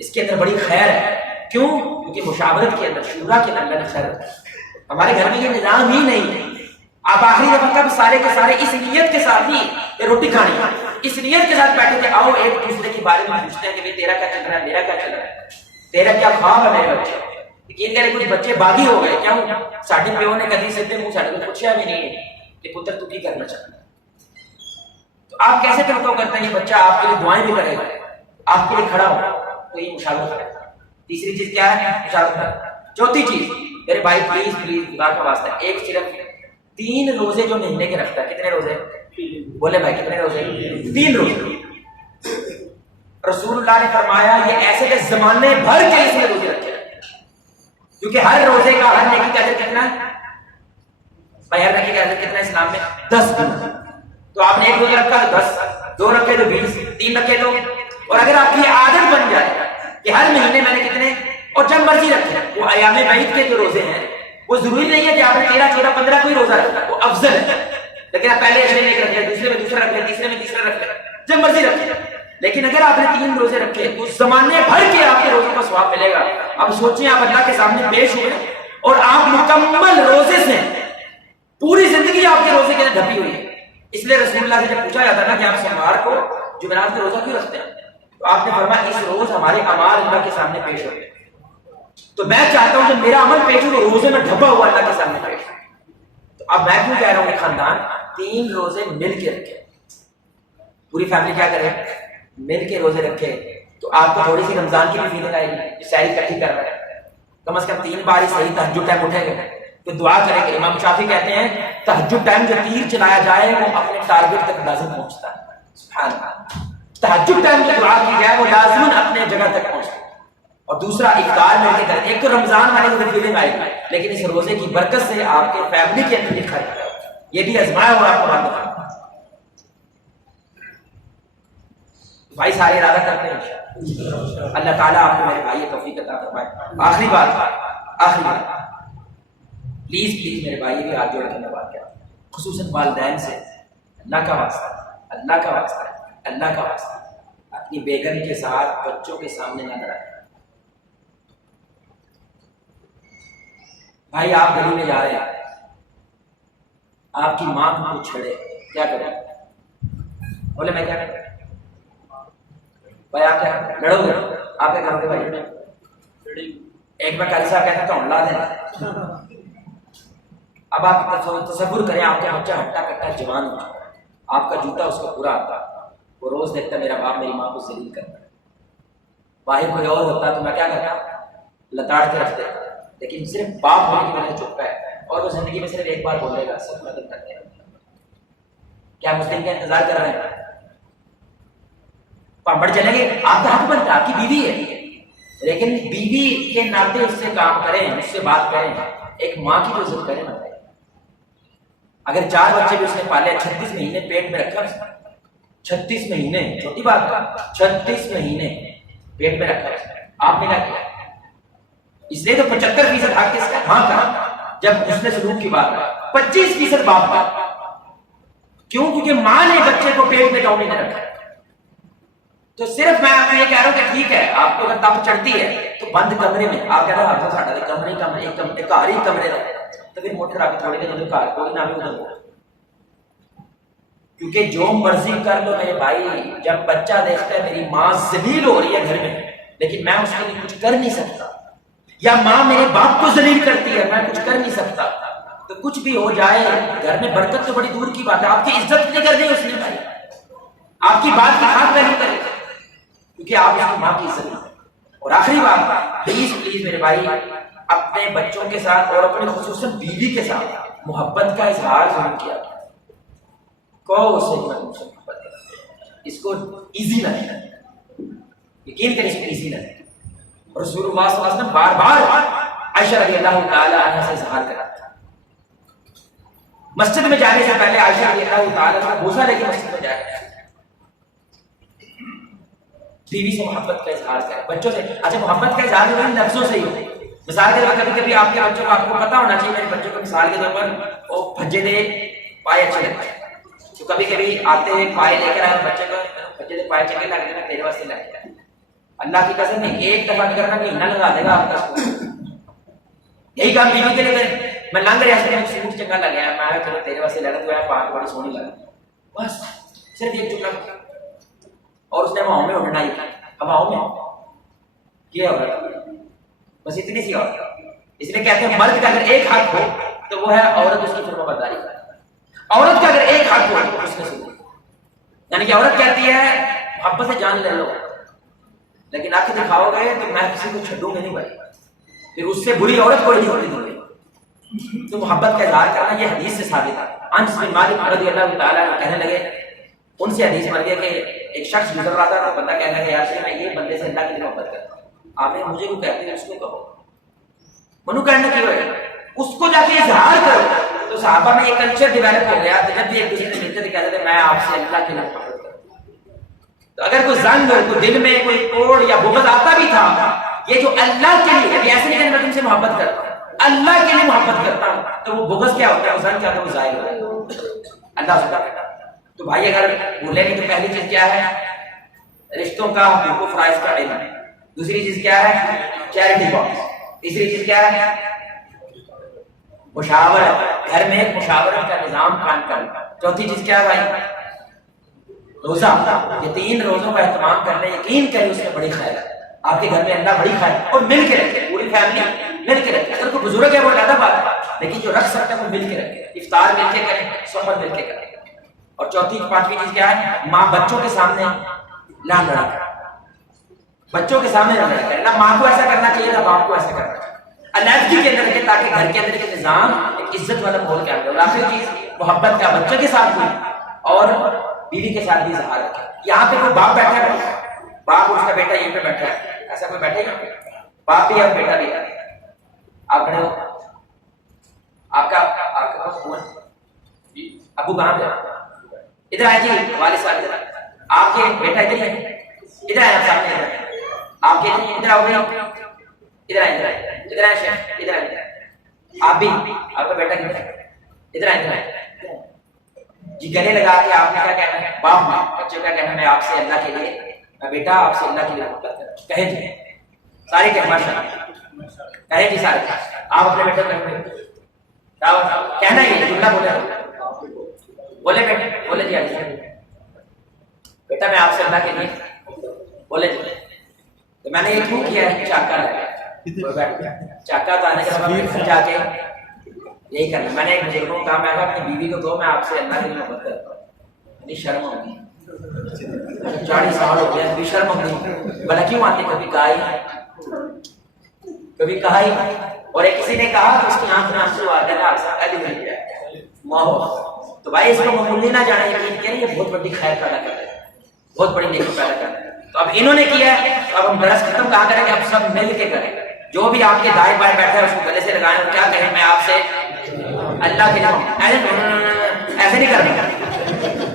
اس کے اندر بڑی خیر ہے. کیوں؟ کیونکہ مشاورت کے اندر شورا کے اندر خیر ہے. ہمارے گھر میں یہ نظام ہی نہیں ہے. آپ آخری دفعہ کب سارے کے سارے اس نیت کے ساتھ ہی روٹی کھانی, اس نیت کے ساتھ بیٹھے تھے آؤ ایک دوسرے کے بارے میں پوچھتے ہیں کہ تیرا کیا چل رہا ہے, میرا کیا چل رہا ہے, تیرا کیا خواب ہے میرے بچے. یقین کریں کچھ بچے باغی ہو گئے. کیوں؟ ساڈے پیو نے کدی سیدھے منہ ساڈے کو پوچھا بھی نہیں کہ پتر تو کی کرنا چاہتا ہے. تو آپ کیسے توقع کرتے ہیں یہ بچہ آپ کے لیے دعائیں بھی کرے گا, آپ کے لیے کھڑا ہوگا, تو یہ مشاورت کرے گا. تیسری چیز کیا ہے؟ مشاورت کرے. چوتھی چیز میرے بھائی پلیز خدا کا واسطہ ایک صرف 3 روزے جو مہینے کے رکھتا ہے. کتنے روزے بولے بھائی, کتنے روزے؟ 3 روزے. رسول اللہ نے فرمایا یہ ایسے کہ زمانے بھر کے اس میں روزے رکھے, کیونکہ ہر روزے کا ہر نیکی کا اجر کتنا ہے بھائی, ہر نیکی کا اجر کتنا ہے اسلام میں 10 گنا. تو آپ نے ایک روزہ رکھا تو 10, 2 رکھے تو 20, 3 رکھے تو, اور اگر آپ کی عادت بن جائے کہ ہر مہینے میں نے کتنے اور جب مرضی رکھے, وہ ایام بعید کے جو روزے ہیں وہ ضروری نہیں ہے کہ آپ نے 13, 14, 15 کوئی روزہ رکھا, وہ افضل ہے. لیکن آپ پہلے ایسے نہیں رکھے, دوسرے میں دوسرا رکھ لیں, تیسرے میں تیسرا رکھ لیں, جب مرضی رکھے. لیکن اگر آپ نے 3 روزے رکھے تو زمانے بھر کے آپ کے روزوں کا ثواب ملے گا. اب سوچیں آپ اللہ کے سامنے پیش ہوئے اور آپ مکمل روزے سے پوری زندگی آپ کے روزے کے اندر ڈھپی ہوئی ہے. اس لیے رسول اللہ سے جب پوچھا جاتا نا کہ آپ سوموار کو جمعرات کے روزہ کیوں رکھتے ہیں, تو آپ نے فرمایا اس روز ہمارے اعمال اللہ کے سامنے پیش ہوتے ہیں, تو میں چاہتا ہوں کہ میرا عمل پیش ہو روزے میں ڈھپا ہوا اللہ کے سامنے پیش. تو اب میں کیوں کہہ رہا ہوں کہ خاندان 3 روزے مل کے رکھے, پوری فیملی کیا کرے مل کے روزے رکھے, تو آپ کو تھوڑی سی رمضان کی بھی فیلنگ آئے گی, سحری اکٹھی کر رہے ہیں, کم از کم 3 بار ہی صحیح تہجد ٹائم اٹھے گا تو دعا کریں گے. امام شافعی کہتے ہیں تہجد ٹائم جو تیر چلایا جائے وہ اپنے ٹارگٹ تک لازم پہنچتا ہے. سبحان اللہ, تہجد ٹائم جو دعا کی جائے وہ لازماً اپنے جگہ تک پہنچتا ہے. اور دوسرا افطار مل کے کر, ایک تو رمضان والے کو فیلنگ آئے گی, لیکن اس روزے کی برکت سے آپ کے فیملی کے اندر لکھا جائے گا. یہ بھی آزمایا ہوا آپ کو بات بتا. بھائی سارے ارادہ کرتے ہیں, اللہ تعالیٰ آپ کو میرے بھائی توفیق عطا فرمائے. آخری بات پلیز میرے بھائی بھی ہاتھ جوڑ کے میں بات کرتا ہوں, خصوصاً والدین سے اللہ کا واسطہ اپنی بیگم کے ساتھ بچوں کے سامنے نہ لڑائیں. بھائی آپ گلی میں جا رہے ہیں, آپ کی ماں کو چھڑے, کیا کریں؟ بولے میں کیا کروں بھائی, آپ کیا لڑو گے, آپ کیا کرو گے بھائی؟ ایک بار قاری صاحب کہتا تو لا دینا. اب آپ تصور کریں آپ کا بچہ ہٹا کٹا جوان ہو چکا ہے, آپ کا جوتا اس کو پورا آتا, وہ روز دیکھتا میرا باپ میری ماں کو ذلیل کرتا ہے. باہر کوئی اور ہوتا تو میں کیا کرتا, لتاڑ کے رکھ دیتا, لیکن صرف باپ ہونے کی وجہ سے چپا ہے, اور وہ زندگی میں صرف ایک بار بولے گا, سب ختم کر دے گا. کیا مسلم کا انتظار کر رہے ہیں؟ پامبڑ چلیں گے, آپ کا حق بنتا, آپ کی بیوی ہے, لیکن بیوی کے ناطے اس سے کام کریں, اس سے بات کریں, ایک ماں کی جو عزت کریں نا. اگر 4 بچے بھی اس نے پالے, 36 مہینے پیٹ میں رکھا, 36 مہینے، چھوٹی بات کا 36 مہینے پیٹ میں رکھا آپ نے رکھا، اس لیے تو 75% حق کس کا؟ ماں کا۔ جب حسن سلوک کی بات ہے 25% باپ کا، کیوں؟ کیونکہ ماں نے بچے کو پیٹ میں ٹومی نے رکھا۔ تو صرف میں آپ کو یہ کہہ رہا ہوں کہ ٹھیک ہے آپ کو اگر تپ چڑھتی ہے تو بند کمرے میں، آپ کہہ رہے ہو ساڈا کمرے گھر ہی کمرے میں، تو پھر موٹر آ کے تھوڑے دن ادھر گھر کوئی نہ بھی ادھر ہو، کیونکہ جو مرضی کر لو میرے بھائی، جب بچہ دیکھتا ہے میری ماں ذلیل ہو رہی ہے گھر میں لیکن میں اس کے لیے کچھ کر نہیں سکتا، یا ماں میرے باپ کو ذلیل کرتی ہے میں کچھ کر نہیں سکتا، تو کچھ بھی ہو جائے گھر میں برکت تو بڑی دور کی بات ہے، آپ کی عزت نہیں کر دی اس نے بھائی، آپ کی بات کی خاک نہیں کرے، کیونکہ آپ اس کی ماں کی عزت ہے۔ اور آخری بات، پلیز میرے بھائی، اپنے بچوں کے ساتھ اور اپنے خصوصاً بیوی کے ساتھ محبت کا اظہار ضرور کیا، کہو اس سے مجھ سے محبت ہے، اس کو ایزی نہ ہے، یقین کریں اس کو ایزی نہ ہے۔ رسول اللہ صلی اللہ علیہ وسلم بار بار عائشہ رضی اللہ تعالی عنہ سے اظہار کرا تھا، مسجد میں جانے سے پہلے عائشہ رضی اللہ تعالی عنہ بوسہ لے کے مسجد میں جایا، بیوی سے محبت کا اظہار کرے، بچوں سے۔ اچھا محبت کا اظہار جو ہے نفسوں سے ہی ہو، مثال کے طور پر کبھی کبھی آپ کے بچوں کو، آپ کو پتا ہونا چاہیے میرے بچوں کو مثال کے طور پر وہ بھجے دے پائے اچھے لگتے ہیں، تو کبھی کبھی آتے ہوئے پائے لے کر آئے بچے کو بھجے دے پائے چلے لگتے ہیں، تیرے واسطے لگتا ہے، اللہ کی قسم نہیں ایک دفعہ کرنا مہینہ لگا دے گا آپ کا، یہی کام بیوی کے لیے کریں، میں لنگ رہا سے مجھے سوٹ چنگا لگ گیا، میں چلو تیرے واسطے لڑ دیا پاک بڑی سونی لگی، بس صرف ایک جملہ، اور اس نے ہواؤں میں اڑنا ہی، ہواؤں میں کیا ہو رہا ہے، بس اتنی سی عورت، اس لیے کہتے ہیں مرد کا اگر ایک حق ہو تو وہ ہے عورت اس کی فرما برداری کرے، عورت کا اگر ایک حق ہو تو اس نے سنی، یعنی کہ عورت کہتی ہے محبت سے جان لے لو لیکن آنکھ دکھاؤ گے تو میں کسی کو چھڈوں گا نہیں بھائی، پھر اس سے بری عورت کوئی نہیں ہوتی دنیا، تو محبت کا اظہار کرنا یہ حدیث سے ثابت ہے۔ انس بن مالک رضی اللہ تعالیٰ عنہ کہنے لگے، ان سے حدیث مر گیا کہ ایک شخص گزر رہا تھا تو بندہ کہنے لگا یار میں یہ بندے سے اللہ کے لیے محبت کرتا ہوں، آپ نے مجھے کو کہتے ہیں اس کو کہو، منو کہنے کی وجہ اس کو جا کے اظہار کرو، تو صحابہ میں یہ کلچر ڈیولپ ہو گیا، جب بھی ایک دوسرے سے ملتے تھے کہتے تھے میں آپ سے اللہ کے لیے محبت کرتا ہوں، تو اگر کوئی زنگ ہو، کوئی دل میں کوئی کوڑ یا بغض آتا بھی تھا، یہ جو اللہ کے لیے، ابھی ایسے نہیں کہ میں تم سے محبت کرتا ہوں، اللہ کے لیے محبت کرتا ہوں، تو وہ بغض کیا ہوتا ہے، وہ زنگ کیا ہوتا ہے، وہ ظاہر ہوتا ہے اللہ سے کرتا ہے۔ تو بھائی اگر بولیں گے تو پہلی چیز کیا ہے، رشتوں کا حقوق و فرائض کا علم، دوسری چیز کیا ہے، چیریٹی باکس، تیسری چیز کیا ہے، مشاورت، گھر میں ایک مشاورت کا نظام قائم کرنا، چوتھی چیز کیا ہے بھائی، روزہ، یہ 3 روزوں کا اہتمام کرنا، یقین کریں اس میں بڑی خیر ہے، آپ کے گھر میں اللہ بڑی خیر، اور مل کے رکھے، پوری فیملی مل کے رکھے، اگر کوئی بزرگ ہے وہ زیادہ بات ہے لیکن جو رکھ سکتا ہے وہ مل کے رکھے، افطار مل کے کریں، صحبت مل کے کریں، اور چوتھی پانچویں چیز کیا ہے، ماں بچوں کے سامنے نہ لڑا کر، بچوں کے سامنے نہ لڑا کر، نہ ماں کو ایسا کرنا چاہیے نہ باپ کو ایسا کرنا چاہیے، علیحدگی کے اندر کے، تاکہ گھر کے اندر کے نظام ایک عزت والا ماحول قائم رہے، اور آخری چیز محبت کا بچوں کے ساتھ بھی اور بیوی کے ساتھ بھی اظہار رکھے۔ یہاں پہ کوئی باپ بیٹھا ہے، باپ اس کا بیٹا یہیں پہ بیٹھا ہے، ایسا کوئی بیٹھا ہی باپ بھی ہے بیٹا بھی ہے، آپ کھڑے ہو، آپ کا کون ابو کہاں پہ، ادھر آئے جی والد صاحب، ادھر آپ کے بیٹا ادھر ہی ہے، ادھر آئے آپ سامنے، آپ کے ادھر آؤ گے، ادھر آئے ادھر آئے شیخ، ادھر آئے آپ بھی، آپ کا بیٹا کدھر ہے، ادھر آئے جی، گلے لگا کے آپ نے کیا کہنا ہے، باپ میں بچے کا کہنا میں آپ سے اللہ کے لیے، میں بیٹا آپ سے اللہ کے لیے محبت کرتا ہوں، کہے جی سارے کہے ماشاءاللہ، کہے جی سارے، آپ اپنے بیٹے کو کہنا ہے، یہ جملہ بولے بیٹے، بولے جی آج بیٹا میں آپ سے اللہ کے لیے، بولے جی، تو میں نے یہ کیوں کیا ہے، چاکا لگا، چاکا تو آنے کے بعد جا کے یہی کرنا، میں نے ایک بزرگوں کو کہا، میں اپنی بیوی کو کہو میں آپ سے اللہ کے لیے محبت کرتا ہوں، یعنی شرم ہوگی، 40 سال ہو گیا ابھی شرم ہوگی، بھلا کیوں آتے، کبھی کہا ہی، کبھی کہا ہی، اور ایک کسی نے کہا کہ اس کی آنکھ میں آنسو آ گیا، تو بھائی اس کو معمولی نہ جانا، یقین کریں یہ بہت بڑی خیر پیدا کرتا ہے، بہت بڑی نیکی پیدا کرتا ہے۔ تو اب انہوں نے کیا ہے، اب ہم درس ختم کہاں کریں گے، اب سب مل کے کریں، جو بھی آپ کے دائیں بائیں بیٹھا ہے اس کو گلے سے لگائیں اور کیا کہیں، میں آپ سے اللہ کے لیے، ایسے نہیں کرنا،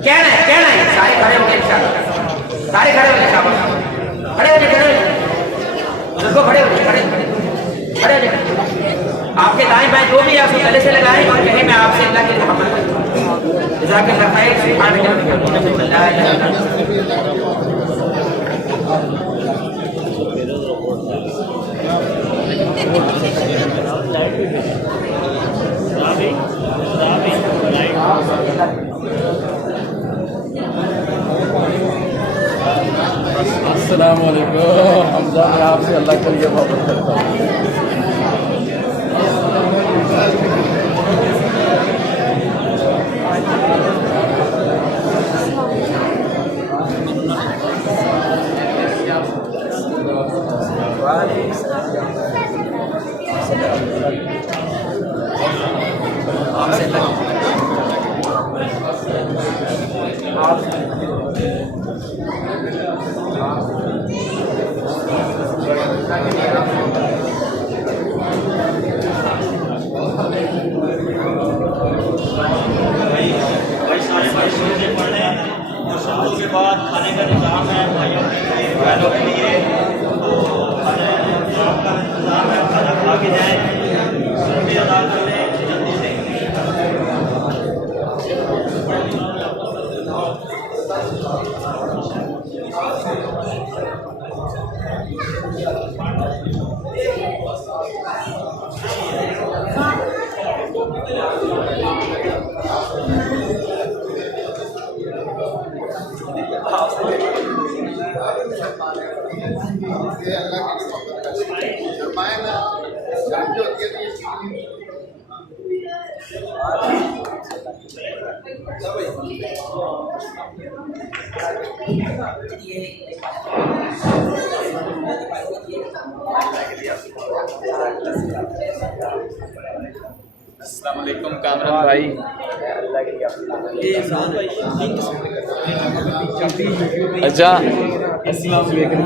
کہنا ہے سارے کھڑے ہو گئے انشاءاللہ، سارے کھڑے ہو گئے شاباش، کھڑے ہو جائے بزرگوں، کھڑے ہو جائے آپ کے دائیں بائیں جو بھی آپ کو گلے سے لگائیں اور کہیں میں آپ سے اللہ کے محبت کرتا ہوں. جزاک اللہ خیر. سبحانک اللہم وبحمدک لا الہ الا السلام علیکم. حمزہ میں آپ سے اللہ کے لیے محبت کرتا ہوں. شام کے بعد کھانے کا نظام ہے بھائیوں کے لیے، بہنوں کے لیے، تو کھانے شام کا انتظام ہے، کھانا کھا کے جائیں، بھی ادا کر لیں جلدی سے. السلام علیکم کامران بھائی. اچھا السلام علیکم.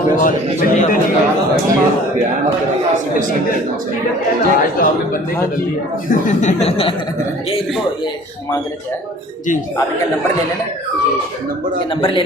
آج تو آپ نے بندے بدل دیے. یہ مانگ رہے تھے جی، آپ ان کا نمبر لے لینا، نمبر لے